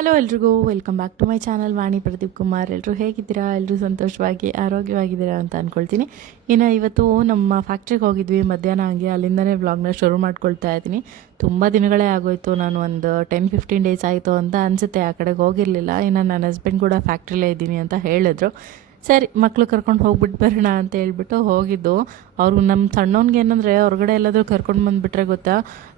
Hello ಎಲ್ರಿಗೂ welcome back to my channel Vani Pradeep Kumar. ಎಲ್ಲರೂ ಹೇಗಿದ್ದೀರಾ? ಎಲ್ಲರೂ ಸಂತೋಷವಾಗಿ ಆರೋಗ್ಯವಾಗಿದ್ದೀರಾ ಅಂತ ಅಂದ್ಕೊಳ್ತೀನಿ. ಇನ್ನು ಇವತ್ತು ನಮ್ಮ ಫ್ಯಾಕ್ಟ್ರಿಗೆ ಹೋಗಿದ್ವಿ ಮಧ್ಯಾಹ್ನ, ಹಂಗೆ ಅಲ್ಲಿಂದನೇ ವ್ಲಾಗ್ನ ಶುರು ಮಾಡ್ಕೊಳ್ತಾ ಇದ್ದೀನಿ. ತುಂಬ ದಿನಗಳೇ ಆಗೋಯ್ತು, ನಾನು ಒಂದು 10-15 ಡೇಸ್ ಆಯಿತು ಅಂತ ಅನಿಸುತ್ತೆ ಆ ಕಡೆಗೆ ಹೋಗಿರಲಿಲ್ಲ. ಇನ್ನು ನನ್ನ ಹಸ್ಬೆಂಡ್ ಕೂಡ ಫ್ಯಾಕ್ಟ್ರಿಲೇ ಇದ್ದೀನಿ ಅಂತ ಹೇಳಿದ್ರು. ಸರಿ ಮಕ್ಕಳು ಕರ್ಕೊಂಡು ಹೋಗ್ಬಿಟ್ಟು ಬರೋಣ ಅಂತ ಹೇಳ್ಬಿಟ್ಟು ಹೋಗಿದ್ದು. ಅವ್ರು ನಮ್ಮ ಸಣ್ಣವನಿಗೆ ಏನಂದರೆ ಹೊರಗಡೆ ಎಲ್ಲಾದರೂ ಕರ್ಕೊಂಡು ಬಂದುಬಿಟ್ರೆ ಗೊತ್ತಾ,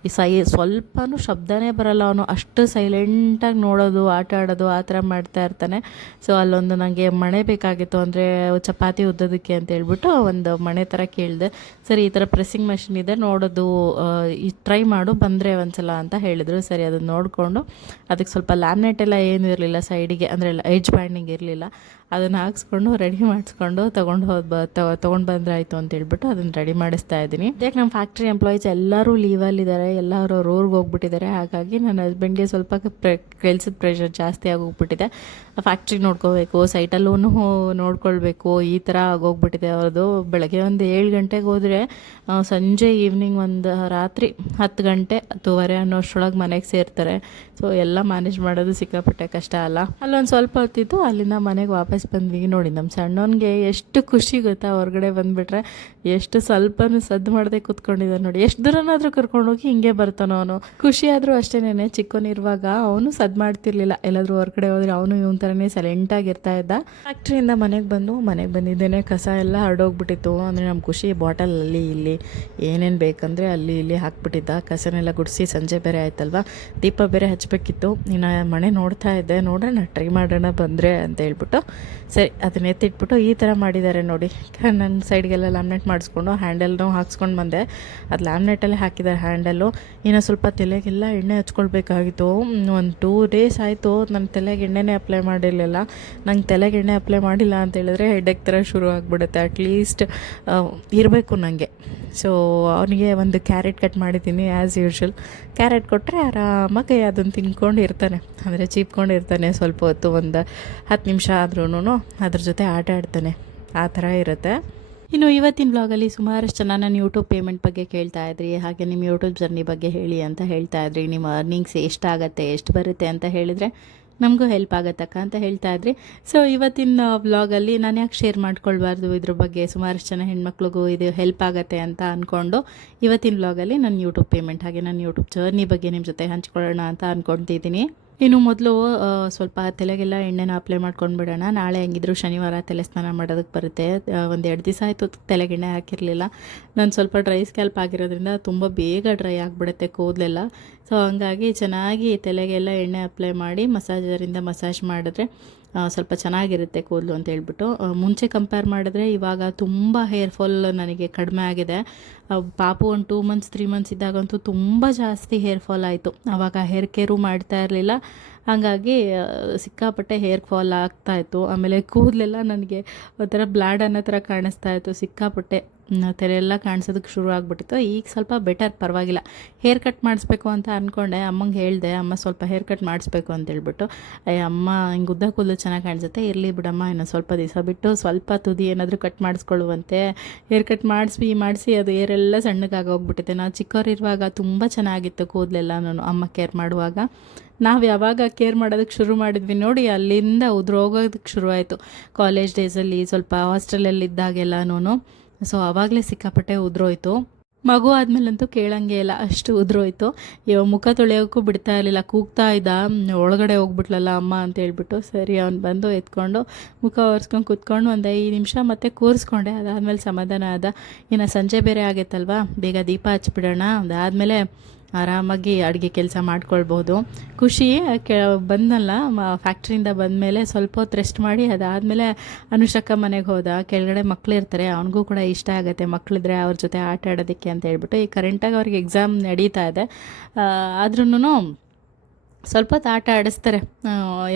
ಈ ಸ್ವಲ್ಪನೂ ಶಬ್ದನೇ ಬರಲ್ಲ. ಅವನು ಅಷ್ಟು ಸೈಲೆಂಟಾಗಿ ನೋಡೋದು, ಆಟ ಆಡೋದು ಆ ಥರ ಮಾಡ್ತಾ ಇರ್ತಾನೆ. ಸೊ ಅಲ್ಲೊಂದು ನನಗೆ ಮಣೆ ಬೇಕಾಗಿತ್ತು, ಅಂದರೆ ಚಪಾತಿ ಉದ್ದೋದಕ್ಕೆ ಅಂತ ಹೇಳ್ಬಿಟ್ಟು ಒಂದು ಮಣೆ ಥರ ಕೇಳಿದೆ. ಸರಿ ಈ ಥರ ಪ್ರೆಸ್ಸಿಂಗ್ ಮಷಿನ್ ಇದೆ ನೋಡೋದು, ಟ್ರೈ ಮಾಡು ಬಂದರೆ ಒಂದ್ಸಲ ಅಂತ ಹೇಳಿದರು. ಸರಿ ಅದನ್ನು ನೋಡಿಕೊಂಡು ಅದಕ್ಕೆ ಸ್ವಲ್ಪ ಲ್ಯಾಮಿನೇಟ್ ಎಲ್ಲ ಏನೂ ಇರಲಿಲ್ಲ ಸೈಡಿಗೆ, ಅಂದರೆ ಎಡ್ಜ್ ಬ್ಯಾಂಡಿಂಗ್ ಇರಲಿಲ್ಲ. ಅದನ್ನು ಹಾಕ್ಸ್ಕೊಂಡು ರೆಡಿ ಮಾಡಿಸ್ಕೊಂಡು ತೊಗೊಂಡು ಬಂದರೆ ಆಯಿತು ಅಂತ ಹೇಳ್ಬಿಟ್ಟು ಅದನ್ನು ರೆಡಿ ಮಾಡಿಸ್ತಾ ಇದ್ದೀನಿ. ಯಾಕೆ ನಮ್ಮ ಫ್ಯಾಕ್ಟ್ರಿ ಎಂಪ್ಲಾಯೀಸ್ ಎಲ್ಲರೂ ಲೀವಲ್ಲಿದ್ದಾರೆ, ಎಲ್ಲರೂ ಅವ್ರ ಊರಿಗೆ ಹೋಗ್ಬಿಟ್ಟಿದ್ದಾರೆ. ಹಾಗಾಗಿ ನನ್ನ ಹಸ್ಬೆಂಡ್ಗೆ ಸ್ವಲ್ಪ ಕೆಲ್ಸದ ಪ್ರೆಷರ್ ಜಾಸ್ತಿ ಆಗೋಗ್ಬಿಟ್ಟಿದೆ. ಫ್ಯಾಕ್ಟ್ರಿ ನೋಡ್ಕೋಬೇಕು, ಸೈಟಲ್ಲೂ ನೋಡ್ಕೊಳ್ಬೇಕು, ಈ ಥರ ಆಗೋಗ್ಬಿಟ್ಟಿದೆ ಅವ್ರದ್ದು. ಬೆಳಗ್ಗೆ ಒಂದು 7 ಗಂಟೆಗೆ ಹೋದರೆ ಸಂಜೆ ಈವ್ನಿಂಗ್ ಒಂದು ರಾತ್ರಿ 10 ಗಂಟೆ 10:30 ಅನ್ನೋಷ್ಟರೊಳಗೆ ಮನೆಗೆ ಸೇರ್ತಾರೆ. ಸೊ ಎಲ್ಲ ಮ್ಯಾನೇಜ್ ಮಾಡೋದು ಸಿಕ್ಕಾಪಟ್ಟೆ ಕಷ್ಟ ಅಲ್ಲ. ಅಲ್ಲೊಂದು ಸ್ವಲ್ಪ ಹೊತ್ತಿತ್ತು, ಅಲ್ಲಿಂದ ಮನೆಗೆ ವಾಪಸ್ ಬಂದ್ವಿ. ನೋಡಿ ನಮ್ಮ ಸಣ್ಣವನಿಗೆ ಎಷ್ಟು ಖುಷಿ ಗೊತ್ತಾ, ಹೊರಗಡೆ ಬಂದುಬಿಟ್ರೆ ಎಷ್ಟು ಸ್ವಲ್ಪನೂ ಸದ್ದು ಮಾಡದೆ ಕೂತ್ಕೊಂಡಿದ್ದಾನೆ. ನೋಡಿ ಎಷ್ಟು ದೂರನಾದರೂ ಕರ್ಕೊಂಡೋಗಿ ಹಿಂಗೆ ಬರ್ತಾನೋ ಅವನು. ಖುಷಿ ಆದರೂ ಅಷ್ಟೇನೆ, ಚಿಕ್ಕವನಿರುವಾಗ ಅವನು ಸದ್ದು ಮಾಡ್ತಿರ್ಲಿಲ್ಲ. ಎಲ್ಲಾದರೂ ಹೊರಗಡೆ ಹೋದರೆ ಅವನು ಇವನ ಥರನೇ ಸೈಲೆಂಟಾಗಿರ್ತಾ ಇದ್ದ. ಫ್ಯಾಕ್ಟ್ರಿಯಿಂದ ಮನೆಗೆ ಬಂದಿದ್ದೇನೆ ಕಸ ಎಲ್ಲ ಹರಡೋಗ್ಬಿಟ್ಟಿತ್ತು. ಅಂದರೆ ನಮ್ಮ ಖುಷಿ ಬಾಟಲ್ ಅಲ್ಲಿ ಇಲ್ಲಿ ಏನೇನು ಬೇಕಂದರೆ ಅಲ್ಲಿ ಇಲ್ಲಿ ಹಾಕ್ಬಿಟ್ಟಿದ್ದ. ಕಸನೆಲ್ಲ ಗುಡಿಸಿ ಸಂಜೆ ಬೇರೆ ಆಯ್ತಲ್ವ, ದೀಪ ಬೇರೆ ಹಚ್ಚಬೇಕಿತ್ತು. ಇನ್ನು ಮನೆ ನೋಡ್ತಾ ಇದ್ದೆ, ನೋಡೋಣ ಟ್ರೈ ಮಾಡೋಣ ಬಂದರೆ ಅಂತ ಹೇಳ್ಬಿಟ್ಟು ಸರಿ ಅದನ್ನ ಎತ್ತಿಟ್ಬಿಟ್ಟು ಈ ಥರ ಮಾಡಿದ್ದಾರೆ ನೋಡಿ. ನನ್ನ ಸೈಡ್ಗೆಲ್ಲ ಲ್ಯಾಮಿನೇಟ್ ಮಾಡಿಸ್ಕೊಂಡು ಹ್ಯಾಂಡಲ್ನೂ ಹಾಕ್ಸ್ಕೊಂಡು ಬಂದೆ. ಅದು ಲ್ಯಾಮಿನೇಟಲ್ಲೇ ಹಾಕಿದ್ದಾರೆ ಹ್ಯಾಂಡಲ್ಲು. ಇನ್ನು ಸ್ವಲ್ಪ ತಲೆಗೆಲ್ಲ ಎಣ್ಣೆ ಹಚ್ಕೊಳ್ಬೇಕಾಗಿತ್ತು. ಒಂದು 2 ಡೇಸ್ ಆಯಿತು ನನ್ನ ತಲೆಗೆ ಎಣ್ಣೆನೇ ಅಪ್ಲೈ ಮಾಡಿರಲಿಲ್ಲ. ನಂಗೆ ತಲೆಗೆ ಎಣ್ಣೆ ಅಪ್ಲೈ ಮಾಡಿಲ್ಲ ಅಂತ ಹೇಳಿದ್ರೆ ಹೆಡ್ಡೇಕ್ ಥರ ಶುರು ಆಗಿಬಿಡುತ್ತೆ. ಅಟ್ಲೀಸ್ಟ್ ಇರಬೇಕು ನನಗೆ. ಸೊ ಅವನಿಗೆ ಒಂದು ಕ್ಯಾರೆಟ್ ಕಟ್ ಮಾಡಿದ್ದೀನಿ ಆ್ಯಸ್ ಯೂಶ್ವಲ್. ಕ್ಯಾರೆಟ್ ಕೊಟ್ಟರೆ ಆರಾಮಾಗಿ ಅದನ್ನು ತಿನ್ಕೊಂಡು ಇರ್ತಾನೆ, ಅಂದರೆ ಚೀಪ್ಕೊಂಡು ಇರ್ತಾನೆ. ಸ್ವಲ್ಪ ಹೊತ್ತು ಒಂದು 10 ನಿಮಿಷ ಆದ್ರೂ ಅದ್ರ ಜೊತೆ ಆಟ ಆಡ್ತಾನೆ, ಆ ಥರ ಇರುತ್ತೆ. ಇನ್ನು ಇವತ್ತಿನ ಬ್ಲಾಗಲ್ಲಿ ಸುಮಾರಷ್ಟು ಜನ ನನ್ನ ಯೂಟ್ಯೂಬ್ ಪೇಮೆಂಟ್ ಬಗ್ಗೆ ಕೇಳ್ತಾ ಇದ್ರಿ, ಹಾಗೆ ನಿಮ್ಮ ಯೂಟ್ಯೂಬ್ ಜರ್ನಿ ಬಗ್ಗೆ ಹೇಳಿ ಅಂತ ಹೇಳ್ತಾ ಇದ್ರಿ. ನಿಮ್ಮ ಅರ್ನಿಂಗ್ಸ್ ಎಷ್ಟಾಗತ್ತೆ, ಎಷ್ಟು ಬರುತ್ತೆ ಅಂತ ಹೇಳಿದರೆ ನಮಗೂ ಹೆಲ್ಪ್ ಆಗತ್ತಕ್ಕ ಅಂತ ಹೇಳ್ತಾ ಇದ್ರಿ. ಸೊ ಇವತ್ತಿನ ವ್ಲಾಗಲ್ಲಿ ನಾನು ಯಾಕೆ ಶೇರ್ ಮಾಡ್ಕೊಳ್ಬಾರ್ದು ಇದ್ರ ಬಗ್ಗೆ, ಸುಮಾರಷ್ಟು ಜನ ಹೆಣ್ಮಕ್ಳಿಗೂ ಇದು ಹೆಲ್ಪ್ ಆಗುತ್ತೆ ಅಂತ ಅಂದ್ಕೊಂಡು ಇವತ್ತಿನ ವ್ಲಾಗಲ್ಲಿ ನನ್ನ ಯೂಟ್ಯೂಬ್ ಪೇಮೆಂಟ್ ಹಾಗೆ ನನ್ನ ಯೂಟ್ಯೂಬ್ ಜರ್ನಿ ಬಗ್ಗೆ ನಿಮ್ಮ ಜೊತೆ ಹಂಚ್ಕೊಳ್ಳೋಣ ಅಂತ ಅಂದ್ಕೊಳ್ತಿದ್ದೀನಿ. ಇನ್ನು ಮೊದಲು ಸ್ವಲ್ಪ ತಲೆಗೆಲ್ಲ ಎಣ್ಣೆನ ಅಪ್ಲೈ ಮಾಡ್ಕೊಂಡು ಬಿಡೋಣ. ನಾಳೆ ಹೆಂಗಿದ್ರು ಶನಿವಾರ ತಲೆ ಸ್ನಾನ ಮಾಡೋದಕ್ಕೆ ಬರುತ್ತೆ. ಒಂದು 2 ದಿವಸ ಆಯಿತು ತಲೆಗೆ ಎಣ್ಣೆ ಹಾಕಿರಲಿಲ್ಲ. ನಾನು ಸ್ವಲ್ಪ ಡ್ರೈ ಸ್ಕ್ಯಾಲ್ಪ್ ಆಗಿರೋದ್ರಿಂದ ತುಂಬ ಬೇಗ ಡ್ರೈ ಆಗಿಬಿಡುತ್ತೆ ಕೂದಲೆಲ್ಲ. ಸೊ ಹಂಗಾಗಿ ಚೆನ್ನಾಗಿ ತಲೆಗೆಲ್ಲ ಎಣ್ಣೆ ಅಪ್ಲೈ ಮಾಡಿ ಮಸಾಜರಿಂದ ಮಸಾಜ್ ಮಾಡಿದ್ರೆ ಸ್ವಲ್ಪ ಚೆನ್ನಾಗಿರುತ್ತೆ ಕೂದಲು ಅಂತ ಹೇಳ್ಬಿಟ್ಟು. ಮುಂಚೆ ಕಂಪೇರ್ ಮಾಡಿದ್ರೆ ಇವಾಗ ತುಂಬ ಹೇರ್ ಫಾಲ್ ನನಗೆ ಕಡಿಮೆ ಆಗಿದೆ. ಪಾಪು ಒಂದು 2 ಮಂತ್ಸ್ 3 ಮಂತ್ಸ್ ಇದ್ದಾಗಂತೂ ತುಂಬ ಜಾಸ್ತಿ ಹೇರ್ ಫಾಲ್ ಆಯಿತು. ಆವಾಗ ಹೇರ್ ಕೇರು ಮಾಡ್ತಾ ಇರಲಿಲ್ಲ, ಹಾಗಾಗಿ ಸಿಕ್ಕಾಪಟ್ಟೆ ಹೇರ್ ಫಾಲ್ ಆಗ್ತಾಯಿತ್ತು. ಆಮೇಲೆ ಕೂದಲೆಲ್ಲ ನನಗೆ ಒಂಥರ ಬ್ಲ್ಯಾಡ್ ಅನ್ನೋ ಥರ ಕಾಣಿಸ್ತಾ ಇತ್ತು, ಸಿಕ್ಕಾಪಟ್ಟೆ ತಲೆ ಎಲ್ಲ ಕಾಣಿಸೋದಕ್ಕೆ ಶುರು ಆಗಿಬಿಟ್ಟಿತ್ತು. ಈಗ ಸ್ವಲ್ಪ ಬೆಟರ್, ಪರವಾಗಿಲ್ಲ. ಹೇರ್ ಕಟ್ ಮಾಡಿಸ್ಬೇಕು ಅಂತ ಅಂದ್ಕೊಂಡೆ, ಅಮ್ಮಂಗೆ ಹೇಳಿದೆ, ಅಮ್ಮ ಸ್ವಲ್ಪ ಹೇರ್ ಕಟ್ ಮಾಡಿಸ್ಬೇಕು ಅಂತೇಳ್ಬಿಟ್ಟು. ಅಮ್ಮ ಹಿಂಗೆ ಉದ್ದ ಕೂದಲು ಚೆನ್ನಾಗಿ ಕಾಣಿಸುತ್ತೆ, ಇರಲಿ ಬಿಡಮ್ಮ ಇನ್ನು ಸ್ವಲ್ಪ ದಿವಸ ಬಿಟ್ಟು ಸ್ವಲ್ಪ ತುದಿ ಏನಾದರೂ ಕಟ್ ಮಾಡಿಸ್ಕೊಳ್ಳುವಂತೆ. ಹೇರ್ ಕಟ್ ಮಾಡಿಸಿ ಅದು ಏರೆಲ್ಲ ಸಣ್ಣಗಾಗಿ ಹೋಗ್ಬಿಟ್ಟಿದೆ. ನಾವು ಚಿಕ್ಕವರಿರುವಾಗ ತುಂಬ ಚೆನ್ನಾಗಿತ್ತು ಕೂದಲೆಲ್ಲ, ನಾನು ಅಮ್ಮ ಕೇರ್ ಮಾಡುವಾಗ. ನಾವು ಯಾವಾಗ ಕೇರ್ ಮಾಡೋದಕ್ಕೆ ಶುರು ಮಾಡಿದ್ವಿ ನೋಡಿ, ಅಲ್ಲಿಂದ ಉದುರೋಗೋದಕ್ಕೆ ಶುರುವಾಯಿತು. ಕಾಲೇಜ್ ಡೇಸಲ್ಲಿ ಸ್ವಲ್ಪ ಹಾಸ್ಟೆಲಲ್ಲಿದ್ದಾಗೆಲ್ಲನೂ. ಸೊ ಆವಾಗಲೇ ಸಿಕ್ಕಾಪಟ್ಟೆ ಉದುರೋಯ್ತು. ಮಗು ಆದಮೇಲಂತೂ ಕೇಳಂಗೆ ಇಲ್ಲ, ಅಷ್ಟು ಉದುರೋಯ್ತು. ಇವಾಗ ಮುಖ ತೊಳೆಯೋಕ್ಕೂ ಬಿಡ್ತಾ ಇರಲಿಲ್ಲ, ಕೂಗ್ತಾ ಇದ್ದ, ಒಳಗಡೆ ಹೋಗ್ಬಿಟ್ಲಲ್ಲ ಅಮ್ಮ ಅಂತ ಹೇಳ್ಬಿಟ್ಟು. ಸರಿ ಅವ್ನು ಬಂದು ಎತ್ಕೊಂಡು ಮುಖ ಒರೆಸ್ಕೊಂಡು ಕೂತ್ಕೊಂಡು ಒಂದು 5 ನಿಮಿಷ ಮತ್ತೆ ಕೂರಿಸ್ಕೊಂಡೆ. ಅದಾದಮೇಲೆ ಸಮಾಧಾನ ಆದ. ಇನ್ನು ಸಂಜೆ ಬೇರೆ ಆಗೈತಲ್ವ, ಬೇಗ ದೀಪ ಹಚ್ಬಿಡೋಣ, ಅದಾದಮೇಲೆ ಆರಾಮಾಗಿ ಅಡುಗೆ ಕೆಲಸ ಮಾಡ್ಕೊಳ್ಬೋದು. ಖುಷಿ ಬಂದಲ್ಲ ಫ್ಯಾಕ್ಟ್ರಿಯಿಂದ ಬಂದಮೇಲೆ ಸ್ವಲ್ಪ ಹೊತ್ತು ರೆಸ್ಟ್ ಮಾಡಿ ಅದಾದಮೇಲೆ ಅನುಷಕ್ಕ ಮನೆಗೆ ಹೋದ. ಕೆಳಗಡೆ ಮಕ್ಕಳು ಇರ್ತಾರೆ, ಅವನಿಗೂ ಕೂಡ ಇಷ್ಟ ಆಗುತ್ತೆ ಮಕ್ಕಳಿದ್ರೆ ಅವ್ರ ಜೊತೆ ಆಟ ಆಡೋದಕ್ಕೆ ಅಂತ ಹೇಳ್ಬಿಟ್ಟು. ಈ ಕರೆಂಟಾಗಿ ಅವ್ರಿಗೆ ಎಕ್ಸಾಮ್ ನಡೀತಾ ಇದೆ, ಆದ್ರೂ ಸ್ವಲ್ಪ ಹೊತ್ತು ಆಟ ಆಡಿಸ್ತಾರೆ.